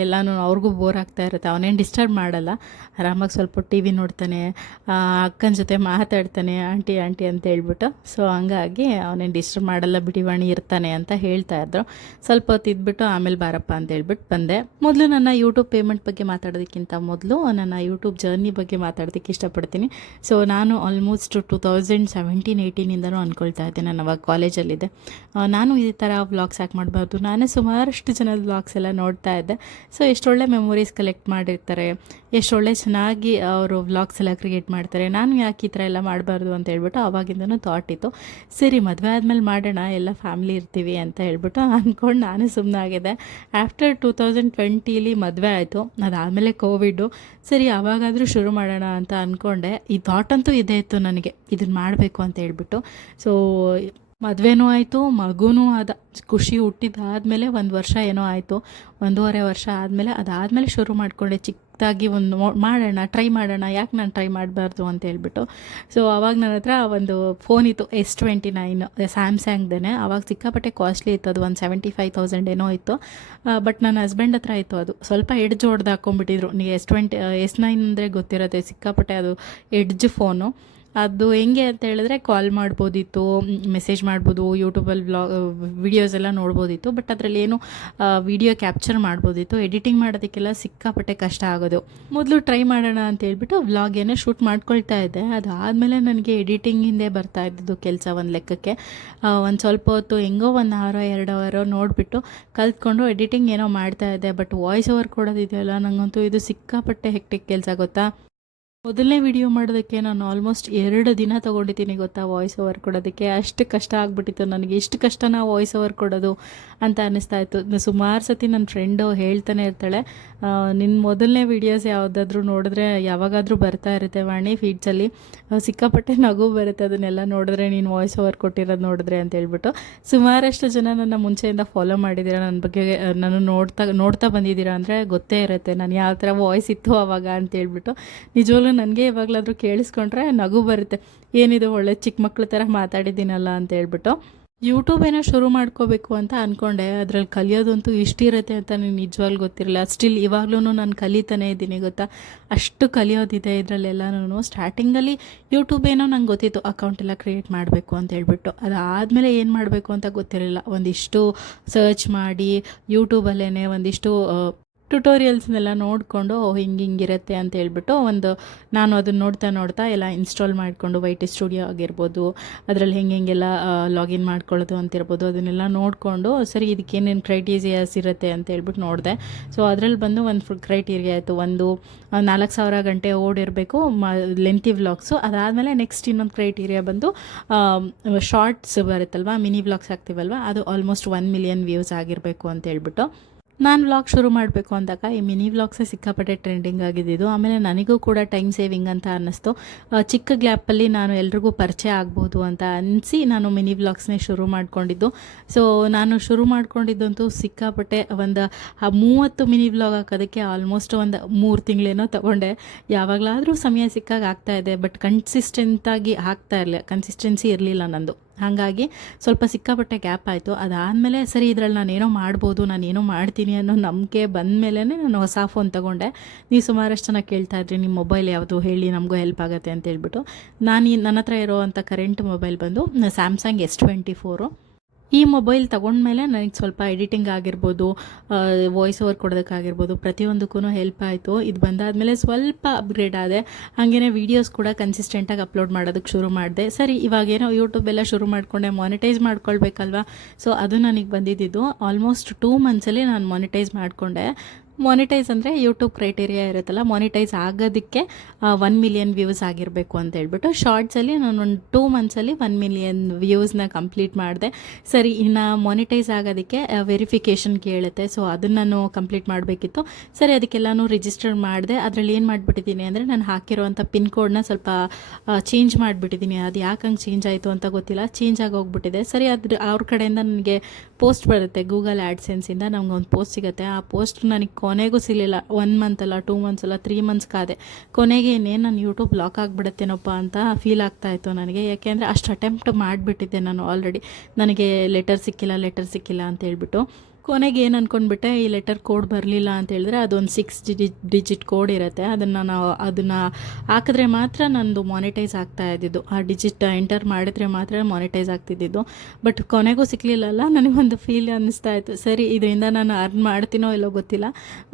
ಎಲ್ಲನೂ ಅವ್ರಿಗೂ ಬೋರ್ ಆಗ್ತಾ ಇರುತ್ತೆ. ಅವನೇನು ಡಿಸ್ಟರ್ಬ್ ಮಾಡಲ್ಲ, ಆರಾಮಾಗಿ ಸ್ವಲ್ಪ ಟಿ ವಿ ನೋಡ್ತಾನೆ, ಅಕ್ಕನ ಜೊತೆ ಮಾತಾಡ್ತಾನೆ, ಆಂಟಿ ಅಂತ ಹೇಳ್ಬಿಟ್ಟು. ಸೊ ಹಂಗಾಗಿ ಅವನೇನು ಡಿಸ್ಟರ್ಬ್ ಮಾಡಲ್ಲ, ಬಿಡಿವಾಣಿ ಇರ್ತಾನೆ ಅಂತ ಹೇಳ್ತಾ ಇದ್ರು. ಸ್ವಲ್ಪ ಹೊತ್ತು ಇದ್ಬಿಟ್ಟು ಆಮೇಲೆ ಬಾರಪ್ಪ ಅಂತ ಹೇಳ್ಬಿಟ್ಟು ಬಂದೆ. ಮೊದಲು ನನ್ನ ಯೂಟ್ಯೂಬ್ ಪೇಮೆಂಟ್ ಬಗ್ಗೆ ಮಾತಾಡೋದಕ್ಕಿಂತ ಮೊದಲು ನನ್ನ ಯೂಟ್ಯೂಬ್ ಜರ್ನಿ ಬಗ್ಗೆ ಮಾತಾಡೋದಕ್ಕೆ ಇಷ್ಟಪಡ್ತೀನಿ. ಸೊ ನಾನು ಆಲ್ಮೋಸ್ಟ್ 2017-18 ಅಂದ್ಕೊಳ್ತಾ ಇದ್ದೆ, ನಾನು ಅವಾಗ ಕಾಲೇಜಲ್ಲಿದ್ದೆ. ನಾನು ಈ ಥರ ವ್ಲಾಗ್ಸ್ ಯಾಕೆ ಮಾಡಬಾರ್ದು, ನಾನೇ ಸುಮಾರು ಸುಮಾರಷ್ಟು ಜನದ ವ್ಲಾಗ್ಸ್ ಎಲ್ಲ ನೋಡ್ತಾ ಇದ್ದೆ. ಸೊ ಎಷ್ಟೊಳ್ಳೆ ಮೆಮೊರೀಸ್ ಕಲೆಕ್ಟ್ ಮಾಡಿರ್ತಾರೆ, ಎಷ್ಟೊಳ್ಳೆ ಚೆನ್ನಾಗಿ ಅವರು ವ್ಲಾಗ್ಸ್ ಎಲ್ಲ ಕ್ರಿಯೇಟ್ ಮಾಡ್ತಾರೆ. ನಾನು ಯಾಕೆ ಈ ಥರ ಎಲ್ಲ ಮಾಡಬಾರ್ದು ಅಂತ ಹೇಳ್ಬಿಟ್ಟು ಆವಾಗಿಂದನೂ ಥಾಟ್ ಇತ್ತು. ಸರಿ ಮದುವೆ ಆದಮೇಲೆ ಮಾಡೋಣ, ಎಲ್ಲ ಫ್ಯಾಮಿಲಿ ಇರ್ತೀವಿ ಅಂತ ಹೇಳ್ಬಿಟ್ಟು ಅಂದ್ಕೊಂಡು ನಾನು ಸುಮ್ಮನಾಗಿದೆ. ಆಫ್ಟರ್ 2020 ಮದುವೆ ಆಯಿತು. ಅದಾದಮೇಲೆ ಕೋವಿಡ್ಡು. ಸರಿ ಆವಾಗಾದರೂ ಶುರು ಮಾಡೋಣ ಅಂತ ಅಂದ್ಕೊಂಡೆ. ಈ ಥಾಟ್ ಅಂತೂ ಇದೇ ಇತ್ತು ನನಗೆ, ಇದನ್ನು ಮಾಡಬೇಕು ಅಂತ ಹೇಳ್ಬಿಟ್ಟು. ಸೊ ಮದುವೆನೂ ಆಯಿತು, ಮಗುನೂ ಆದ. ಖುಷಿ ಹುಟ್ಟಿದಾದಮೇಲೆ 1 ವರ್ಷ ಏನೋ ಆಯಿತು, 1.5 ವರ್ಷ ಆದಮೇಲೆ ಅದಾದಮೇಲೆ ಶುರು ಮಾಡಿಕೊಂಡೆ ಚಿಕ್ಕದಾಗಿ ಒಂದು ಮಾಡೋಣ, ಟ್ರೈ ಮಾಡೋಣ, ಯಾಕೆ ನಾನು ಟ್ರೈ ಮಾಡಬಾರ್ದು ಅಂತ ಹೇಳ್ಬಿಟ್ಟು. ಸೊ ಆವಾಗ ನನ್ನ ಹತ್ರ ಒಂದು ಫೋನ್ ಇತ್ತು, S29 ಸ್ಯಾಮ್ಸಂಗ್ದೇ. ಆವಾಗ ಸಿಕ್ಕಾಪಟ್ಟೆ ಕಾಸ್ಟ್ಲಿ ಇತ್ತು, ಅದು ಒಂದು 75,000 ಏನೋ ಇತ್ತು. ಬಟ್ ನನ್ನ ಹಸ್ಬೆಂಡ್ ಹತ್ರ ಇತ್ತು. ಅದು ಸ್ವಲ್ಪ ಎಡ್ಜ್ ಹೊಡೆದು ಹಾಕ್ಕೊಂಡ್ಬಿಟ್ಟಿದ್ರು. ನೀವು S9 ಅಂದರೆ ಗೊತ್ತಿರುತ್ತೆ, ಸಿಕ್ಕಾಪಟ್ಟೆ ಅದು ಎಡ್ಜ್ ಫೋನು. ಅದು ಹೆಂಗೆ ಅಂತ ಹೇಳಿದ್ರೆ ಕಾಲ್ ಮಾಡ್ಬೋದಿತ್ತು, ಮೆಸೇಜ್ ಮಾಡ್ಬೋದು, ಯೂಟ್ಯೂಬಲ್ಲಿ ವಿಡಿಯೋಸ್ ಎಲ್ಲ ನೋಡ್ಬೋದಿತ್ತು. ಬಟ್ ಅದರಲ್ಲಿ ಏನು ವಿಡಿಯೋ ಕ್ಯಾಪ್ಚರ್ ಮಾಡ್ಬೋದಿತ್ತು, ಎಡಿಟಿಂಗ್ ಮಾಡೋದಕ್ಕೆಲ್ಲ ಸಿಕ್ಕಾಪಟ್ಟೆ ಕಷ್ಟ ಆಗೋದು. ಮೊದಲು ಟ್ರೈ ಮಾಡೋಣ ಅಂತ ಹೇಳ್ಬಿಟ್ಟು ವ್ಲಾಗ್ ಏನೋ ಶೂಟ್ ಮಾಡ್ಕೊಳ್ತಾ ಇದ್ದೆ. ಅದಾದಮೇಲೆ ನನಗೆ ಎಡಿಟಿಂಗ್ ಹಿಂದೆ ಬರ್ತಾ ಇದ್ದಿದ್ದು ಕೆಲಸ ಒಂದು ಲೆಕ್ಕಕ್ಕೆ. ಒಂದು ಸ್ವಲ್ಪ ಹೊತ್ತು ಹೆಂಗೋ 1 ಅವರ್ 2 ಅವರ್ ನೋಡಿಬಿಟ್ಟು ಕಲ್ತ್ಕೊಂಡು ಎಡಿಟಿಂಗ್ ಏನೋ ಮಾಡ್ತಾ ಇದ್ದೆ. ಬಟ್ ವಾಯ್ಸ್ ಓವರ್ ಕೊಡೋದಿದೆಯಲ್ಲ, ನನಗಂತೂ ಇದು ಸಿಕ್ಕಾಪಟ್ಟೆ ಹೆಕ್ಟಿಕ್ ಕೆಲಸ ಗೊತ್ತಾ. ಮೊದಲನೇ ವಿಡಿಯೋ ಮಾಡೋದಕ್ಕೆ ನಾನು ಆಲ್ಮೋಸ್ಟ್ 2 ದಿನ ತೊಗೊಂಡಿದ್ದೀನಿ ಗೊತ್ತಾ, ವಾಯ್ಸ್ ಓವರ್ ಕೊಡೋದಕ್ಕೆ. ಅಷ್ಟು ಕಷ್ಟ ಆಗಿಬಿಟ್ಟಿತ್ತು ನನಗೆ. ಇಷ್ಟು ಕಷ್ಟನ ವಾಯ್ಸ್ ಓವರ್ ಕೊಡೋದು ಅಂತ ಅನ್ನಿಸ್ತಾ ಇತ್ತು. ಸುಮಾರು ಸತಿ ನನ್ನ ಫ್ರೆಂಡು ಹೇಳ್ತಾನೆ ಇರ್ತಾಳೆ, ನಿನ್ನ ಮೊದಲನೇ ವೀಡಿಯೋಸ್ ಯಾವುದಾದ್ರೂ ನೋಡಿದ್ರೆ ಯಾವಾಗಾದರೂ ಬರ್ತಾ ಇರುತ್ತೆ ವಾಣಿ ಫೀಡ್ಸಲ್ಲಿ, ಸಿಕ್ಕಾಪಟ್ಟೆ ನಗು ಬರುತ್ತೆ ಅದನ್ನೆಲ್ಲ ನೋಡಿದ್ರೆ, ನೀನು ವಾಯ್ಸ್ ಓವರ್ ಕೊಟ್ಟಿರೋದು ನೋಡಿದ್ರೆ ಅಂತ ಹೇಳ್ಬಿಟ್ಟು. ಸುಮಾರಷ್ಟು ಜನ ನನ್ನ ಮುಂಚೆಯಿಂದ ಫಾಲೋ ಮಾಡಿದ್ದೀರಾ, ನನ್ನ ಬಗ್ಗೆ ನಾನು ನೋಡ್ತಾ ಬಂದಿದ್ದೀರಾ ಅಂದರೆ ಗೊತ್ತೇ ಇರುತ್ತೆ ನಾನು ಯಾವ ಥರ ವಾಯ್ಸ್ ಇತ್ತು ಆವಾಗ ಅಂತ ಹೇಳ್ಬಿಟ್ಟು. ನಿಜವಾಗ್ಲೂ ನನಗೆ ಯಾವಾಗಲಾದರೂ ಕೇಳಿಸ್ಕೊಂಡ್ರೆ ನಗು ಬರುತ್ತೆ, ಏನಿದು ಒಳ್ಳೆ ಚಿಕ್ಕ ಮಕ್ಳ ಥರ ಮಾತಾಡಿದ್ದೀನಲ್ಲ ಅಂತ ಹೇಳ್ಬಿಟ್ಟು. ಯೂಟ್ಯೂಬ್ ಏನೋ ಶುರು ಮಾಡ್ಕೋಬೇಕು ಅಂತ ಅಂದ್ಕೊಂಡೆ. ಅದರಲ್ಲಿ ಕಲಿಯೋದಂತೂ ಇಷ್ಟಿರುತ್ತೆ ಅಂತ ನನಗೆ ನಿಜವಾಗ್ಲೂ ಗೊತ್ತಿರಲಿಲ್ಲ. ಸ್ಟಿಲ್ ಇವಾಗ್ಲೂ ನಾನು ಕಲಿತಾನೇ ಇದ್ದೀನಿ ಗೊತ್ತಾ, ಅಷ್ಟು ಕಲಿಯೋದಿದೆ ಇದರಲ್ಲೆಲ್ಲನೂ. ಸ್ಟಾರ್ಟಿಂಗಲ್ಲಿ ಯೂಟ್ಯೂಬ್ ಏನೋ ನಂಗೆ ಗೊತ್ತಿತ್ತು, ಅಕೌಂಟ್ ಎಲ್ಲ ಕ್ರಿಯೇಟ್ ಮಾಡಬೇಕು ಅಂತ ಹೇಳ್ಬಿಟ್ಟು. ಅದಾದಮೇಲೆ ಏನು ಮಾಡಬೇಕು ಅಂತ ಗೊತ್ತಿರಲಿಲ್ಲ. ಒಂದಿಷ್ಟು ಸರ್ಚ್ ಮಾಡಿ ಯೂಟ್ಯೂಬಲ್ಲೇ ಒಂದಿಷ್ಟು ಟ್ಯುಟೋರಿಯಲ್ಸ್ನೆಲ್ಲ ನೋಡಿಕೊಂಡು ಹಿಂಗಿರುತ್ತೆ ಅಂತ ಹೇಳ್ಬಿಟ್ಟು ನಾನು ಅದನ್ನು ನೋಡ್ತಾ ಎಲ್ಲ ಇನ್ಸ್ಟಾಲ್ ಮಾಡಿಕೊಂಡು YT ಸ್ಟುಡಿಯೋ ಆಗಿರ್ಬೋದು, ಅದರಲ್ಲಿ ಹೆಂಗೆಲ್ಲ ಲಾಗಿನ್ ಮಾಡ್ಕೊಳ್ಳೋದು ಅಂತಿರ್ಬೋದು, ಅದನ್ನೆಲ್ಲ ನೋಡಿಕೊಂಡು ಸರಿ ಇದಕ್ಕೆ ಏನೇನು ಕ್ರೈಟೀರಿಯಾಸ್ ಇರುತ್ತೆ ಅಂತ ಹೇಳ್ಬಿಟ್ಟು ನೋಡಿದೆ. ಸೊ ಅದರಲ್ಲಿ ಬಂದು ಒಂದು ಕ್ರೈಟೀರಿಯಾ ಆಯಿತು, 4,000 ಗಂಟೆ ಓಡಿರಬೇಕು ಲೆಂತಿ ವ್ಲಾಗ್ಸು. ಅದಾದಮೇಲೆ ನೆಕ್ಸ್ಟ್ ಇನ್ನೊಂದು ಕ್ರೈಟೀರಿಯಾ ಬಂದು ಶಾರ್ಟ್ಸ್ ಬರುತ್ತಲ್ವ, ಮಿನಿ ವ್ಲಾಗ್ಸ್ ಆಗ್ತೀವಲ್ವ, ಅದು ಆಲ್ಮೋಸ್ಟ್ 1 ಮಿಲಿಯನ್ ವ್ಯೂಸ್ ಆಗಿರಬೇಕು ಅಂತ ಹೇಳ್ಬಿಟ್ಟು. ನಾನು ವ್ಲಾಗ್ ಶುರು ಮಾಡಬೇಕು ಅಂದಾಗ ಈ ಮಿನಿ ವ್ಲಾಗ್ಸೇ ಸಿಕ್ಕಾಪಟ್ಟೆ ಟ್ರೆಂಡಿಂಗ್ ಆಗಿದ್ದು. ಆಮೇಲೆ ನನಗೂ ಕೂಡ ಟೈಮ್ ಸೇವಿಂಗ್ ಅಂತ ಅನ್ನಿಸ್ತು. ಚಿಕ್ಕ ಗ್ಯಾಪಲ್ಲಿ ನಾನು ಎಲ್ರಿಗೂ ಪರಿಚಯ ಆಗ್ಬೋದು ಅಂತ ಅನಿಸಿ ನಾನು ಮಿನಿ ವ್ಲಾಗ್ಸ್ನೇ ಶುರು ಮಾಡ್ಕೊಂಡಿದ್ದು. ಸೊ ನಾನು ಶುರು ಮಾಡ್ಕೊಂಡಿದ್ದಂತೂ ಸಿಕ್ಕಾಪಟ್ಟೆ ಒಂದು 30 ಮಿನಿ ವ್ಲಾಗ್ ಹಾಕೋದಕ್ಕೆ ಆಲ್ಮೋಸ್ಟ್ ಒಂದು 3 ತಿಂಗಳೇನೋ ತೊಗೊಂಡೆ. ಯಾವಾಗಲಾದರೂ ಸಮಯ ಸಿಕ್ಕಾಗ ಆಗ್ತಾಯಿದೆ, ಬಟ್ ಕನ್ಸಿಸ್ಟೆಂಟಾಗಿ ಕನ್ಸಿಸ್ಟೆನ್ಸಿ ಇರಲಿಲ್ಲ ನಂದು. ಹಾಗಾಗಿ ಸ್ವಲ್ಪ ಸಿಕ್ಕಾಪಟ್ಟೆ ಗ್ಯಾಪ್ ಆಯಿತು. ಅದಾದಮೇಲೆ ಸರಿ ಇದರಲ್ಲಿ ನಾನೇನೋ ಮಾಡ್ಬೋದು, ನಾನೇನೋ ಮಾಡ್ತೀನಿ ಅನ್ನೋ ನಂಬಿಕೆ ಬಂದಮೇಲೆ ನಾನು ಹೊಸ ಫೋನ್ ತೊಗೊಂಡೆ. ನೀವು ಸುಮಾರಷ್ಟು ಜನ ಕೇಳ್ತಾ ಇದ್ರಿ, ನಿಮ್ಮ ಮೊಬೈಲ್ ಯಾವುದು ಹೇಳಿ, ನಮಗೂ ಹೆಲ್ಪ್ ಆಗುತ್ತೆ ಅಂತ ಹೇಳ್ಬಿಟ್ಟು. ನನ್ನ ಹತ್ರ ಇರೋವಂಥ ಕರೆಂಟ್ ಮೊಬೈಲ್ ಬಂದು ಸ್ಯಾಮ್ಸಂಗ್ S24. ಈ ಮೊಬೈಲ್ ತೊಗೊಂಡ್ಮೇಲೆ ನನಗೆ ಸ್ವಲ್ಪ ಎಡಿಟಿಂಗ್ ಆಗಿರ್ಬೋದು, ವಾಯ್ಸ್ ಓವರ್ ಕೊಡೋದಕ್ಕಾಗಿರ್ಬೋದು, ಪ್ರತಿಯೊಂದಕ್ಕೂ ಹೆಲ್ಪ್ ಆಯಿತು. ಇದು ಬಂದಾದಮೇಲೆ ಸ್ವಲ್ಪ ಅಪ್ಗ್ರೇಡ್ ಆದೆ. ಹಾಗೆಯೇ ವೀಡಿಯೋಸ್ ಕೂಡ ಕನ್ಸಿಸ್ಟೆಂಟಾಗಿ ಅಪ್ಲೋಡ್ ಮಾಡೋದಕ್ಕೆ ಶುರು ಮಾಡಿದೆ. ಸರಿ ಇವಾಗೇನೋ ಯೂಟ್ಯೂಬೆಲ್ಲ ಶುರು ಮಾಡಿಕೊಂಡೆ, ಮಾನಿಟೈಸ್ ಮಾಡ್ಕೊಳ್ಬೇಕಲ್ವ. ಸೊ ಅದು ನನಗೆ ಬಂದಿದ್ದು ಆಲ್ಮೋಸ್ಟ್ 2 ಮಂತ್ಸಲ್ಲಿ ನಾನು ಮಾನಿಟೈಸ್ ಮಾಡಿಕೊಂಡೆ. ಮಾನಿಟೈಸ್ ಅಂದರೆ ಯೂಟ್ಯೂಬ್ ಕ್ರೈಟೀರಿಯಾ ಇರುತ್ತಲ್ಲ, ಮಾನಿಟೈಸ್ ಆಗೋದಕ್ಕೆ 1 ಮಿಲಿಯನ್ ವ್ಯೂಸ್ ಆಗಿರಬೇಕು ಅಂತ ಹೇಳ್ಬಿಟ್ಟು. ಶಾರ್ಟ್ಸಲ್ಲಿ ನಾನು ಒಂದು 2 ಮಂತ್ಸಲ್ಲಿ 1 ಮಿಲಿಯನ್ ವ್ಯೂಸ್ನ ಕಂಪ್ಲೀಟ್ ಮಾಡಿದೆ. ಸರಿ ಇನ್ನು ಮಾನಿಟೈಸ್ ಆಗೋದಕ್ಕೆ ವೆರಿಫಿಕೇಷನ್ ಕೇಳುತ್ತೆ. ಸೊ ಅದನ್ನು ನಾನು ಕಂಪ್ಲೀಟ್ ಮಾಡಬೇಕಿತ್ತು. ಸರಿ ಅದಕ್ಕೆಲ್ಲನೂ ರಿಜಿಸ್ಟರ್ ಮಾಡಿದೆ. ಅದರಲ್ಲಿ ಏನು ಮಾಡಿಬಿಟ್ಟಿದ್ದೀನಿ ಅಂದರೆ ನಾನು ಹಾಕಿರುವಂಥ ಪಿನ್ ಕೋಡ್ನ ಸ್ವಲ್ಪ ಚೇಂಜ್ ಮಾಡಿಬಿಟ್ಟಿದ್ದೀನಿ. ಅದು ಯಾಕೆ ಹಂಗೆ ಚೇಂಜ್ ಆಯಿತು ಅಂತ ಗೊತ್ತಿಲ್ಲ, ಚೇಂಜ್ ಆಗಿ ಹೋಗ್ಬಿಟ್ಟಿದೆ. ಸರಿ ಅವ್ರ ಕಡೆಯಿಂದ ನನಗೆ ಪೋಸ್ಟ್ ಬರುತ್ತೆ, ಗೂಗಲ್ ಆ್ಯಡ್ಸೆನ್ಸಿಂದ ನಮ್ಗೆ ಒಂದು ಪೋಸ್ಟ್ ಸಿಗುತ್ತೆ. ಆ ಪೋಸ್ಟ್ ನನಗೆ ಕೊನೆಗೂ ಸಿಗಲಿಲ್ಲ. 1 ಮಂತ್ ಅಲ್ಲ, 2 ಮಂತ್ಸ್ ಅಲ್ಲ, 3 ಮಂತ್ಸ್ ಕಾದೆ. ಕೊನೆಗೆ ಇನ್ನೇನು ನಾನು ಯೂಟ್ಯೂಬ್ ಲಾಕ್ ಆಗಿಬಿಡುತ್ತೇನಪ್ಪ ಅಂತ ಫೀಲ್ ಆಗ್ತಾಯಿತ್ತು ನನಗೆ. ಯಾಕೆಂದರೆ ಅಷ್ಟು ಅಟೆಂಪ್ಟ್ ಮಾಡಿಬಿಟ್ಟಿದ್ದೆ ನಾನು ಆಲ್ರೆಡಿ. ನನಗೆ ಲೆಟರ್ ಸಿಕ್ಕಿಲ್ಲ ಅಂತ ಹೇಳ್ಬಿಟ್ಟು. ಕೊನೆಗೆ ಏನು ಅಂದ್ಕೊಂಡ್ಬಿಟ್ಟೆ, ಈ ಲೆಟರ್ ಕೋಡ್ ಬರಲಿಲ್ಲ ಅಂತ ಹೇಳಿದ್ರೆ ಅದೊಂದು 6 ಡಿಜಿಟ್ ಕೋಡ್ ಇರುತ್ತೆ. ಅದನ್ನು ಹಾಕಿದ್ರೆ ಮಾತ್ರ ನಂದು ಮಾನಿಟೈಸ್ ಆಗ್ತಾ ಇದ್ದಿದ್ದು. ಆ ಡಿಜಿಟ್ ಎಂಟರ್ ಮಾಡಿದ್ರೆ ಮಾತ್ರ ಮಾನಿಟೈಸ್ ಆಗ್ತಿದ್ದಿದ್ದು. ಬಟ್ ಕೊನೆಗೂ ಸಿಕ್ಕಲಿಲ್ಲಲ್ಲ. ನನಗೊಂದು ಫೀಲ್ ಅನ್ನಿಸ್ತಾ ಇತ್ತು, ಸರಿ ಇದರಿಂದ ನಾನು ಅರ್ನ್ ಮಾಡ್ತೀನೋ ಇಲ್ಲೋ ಗೊತ್ತಿಲ್ಲ,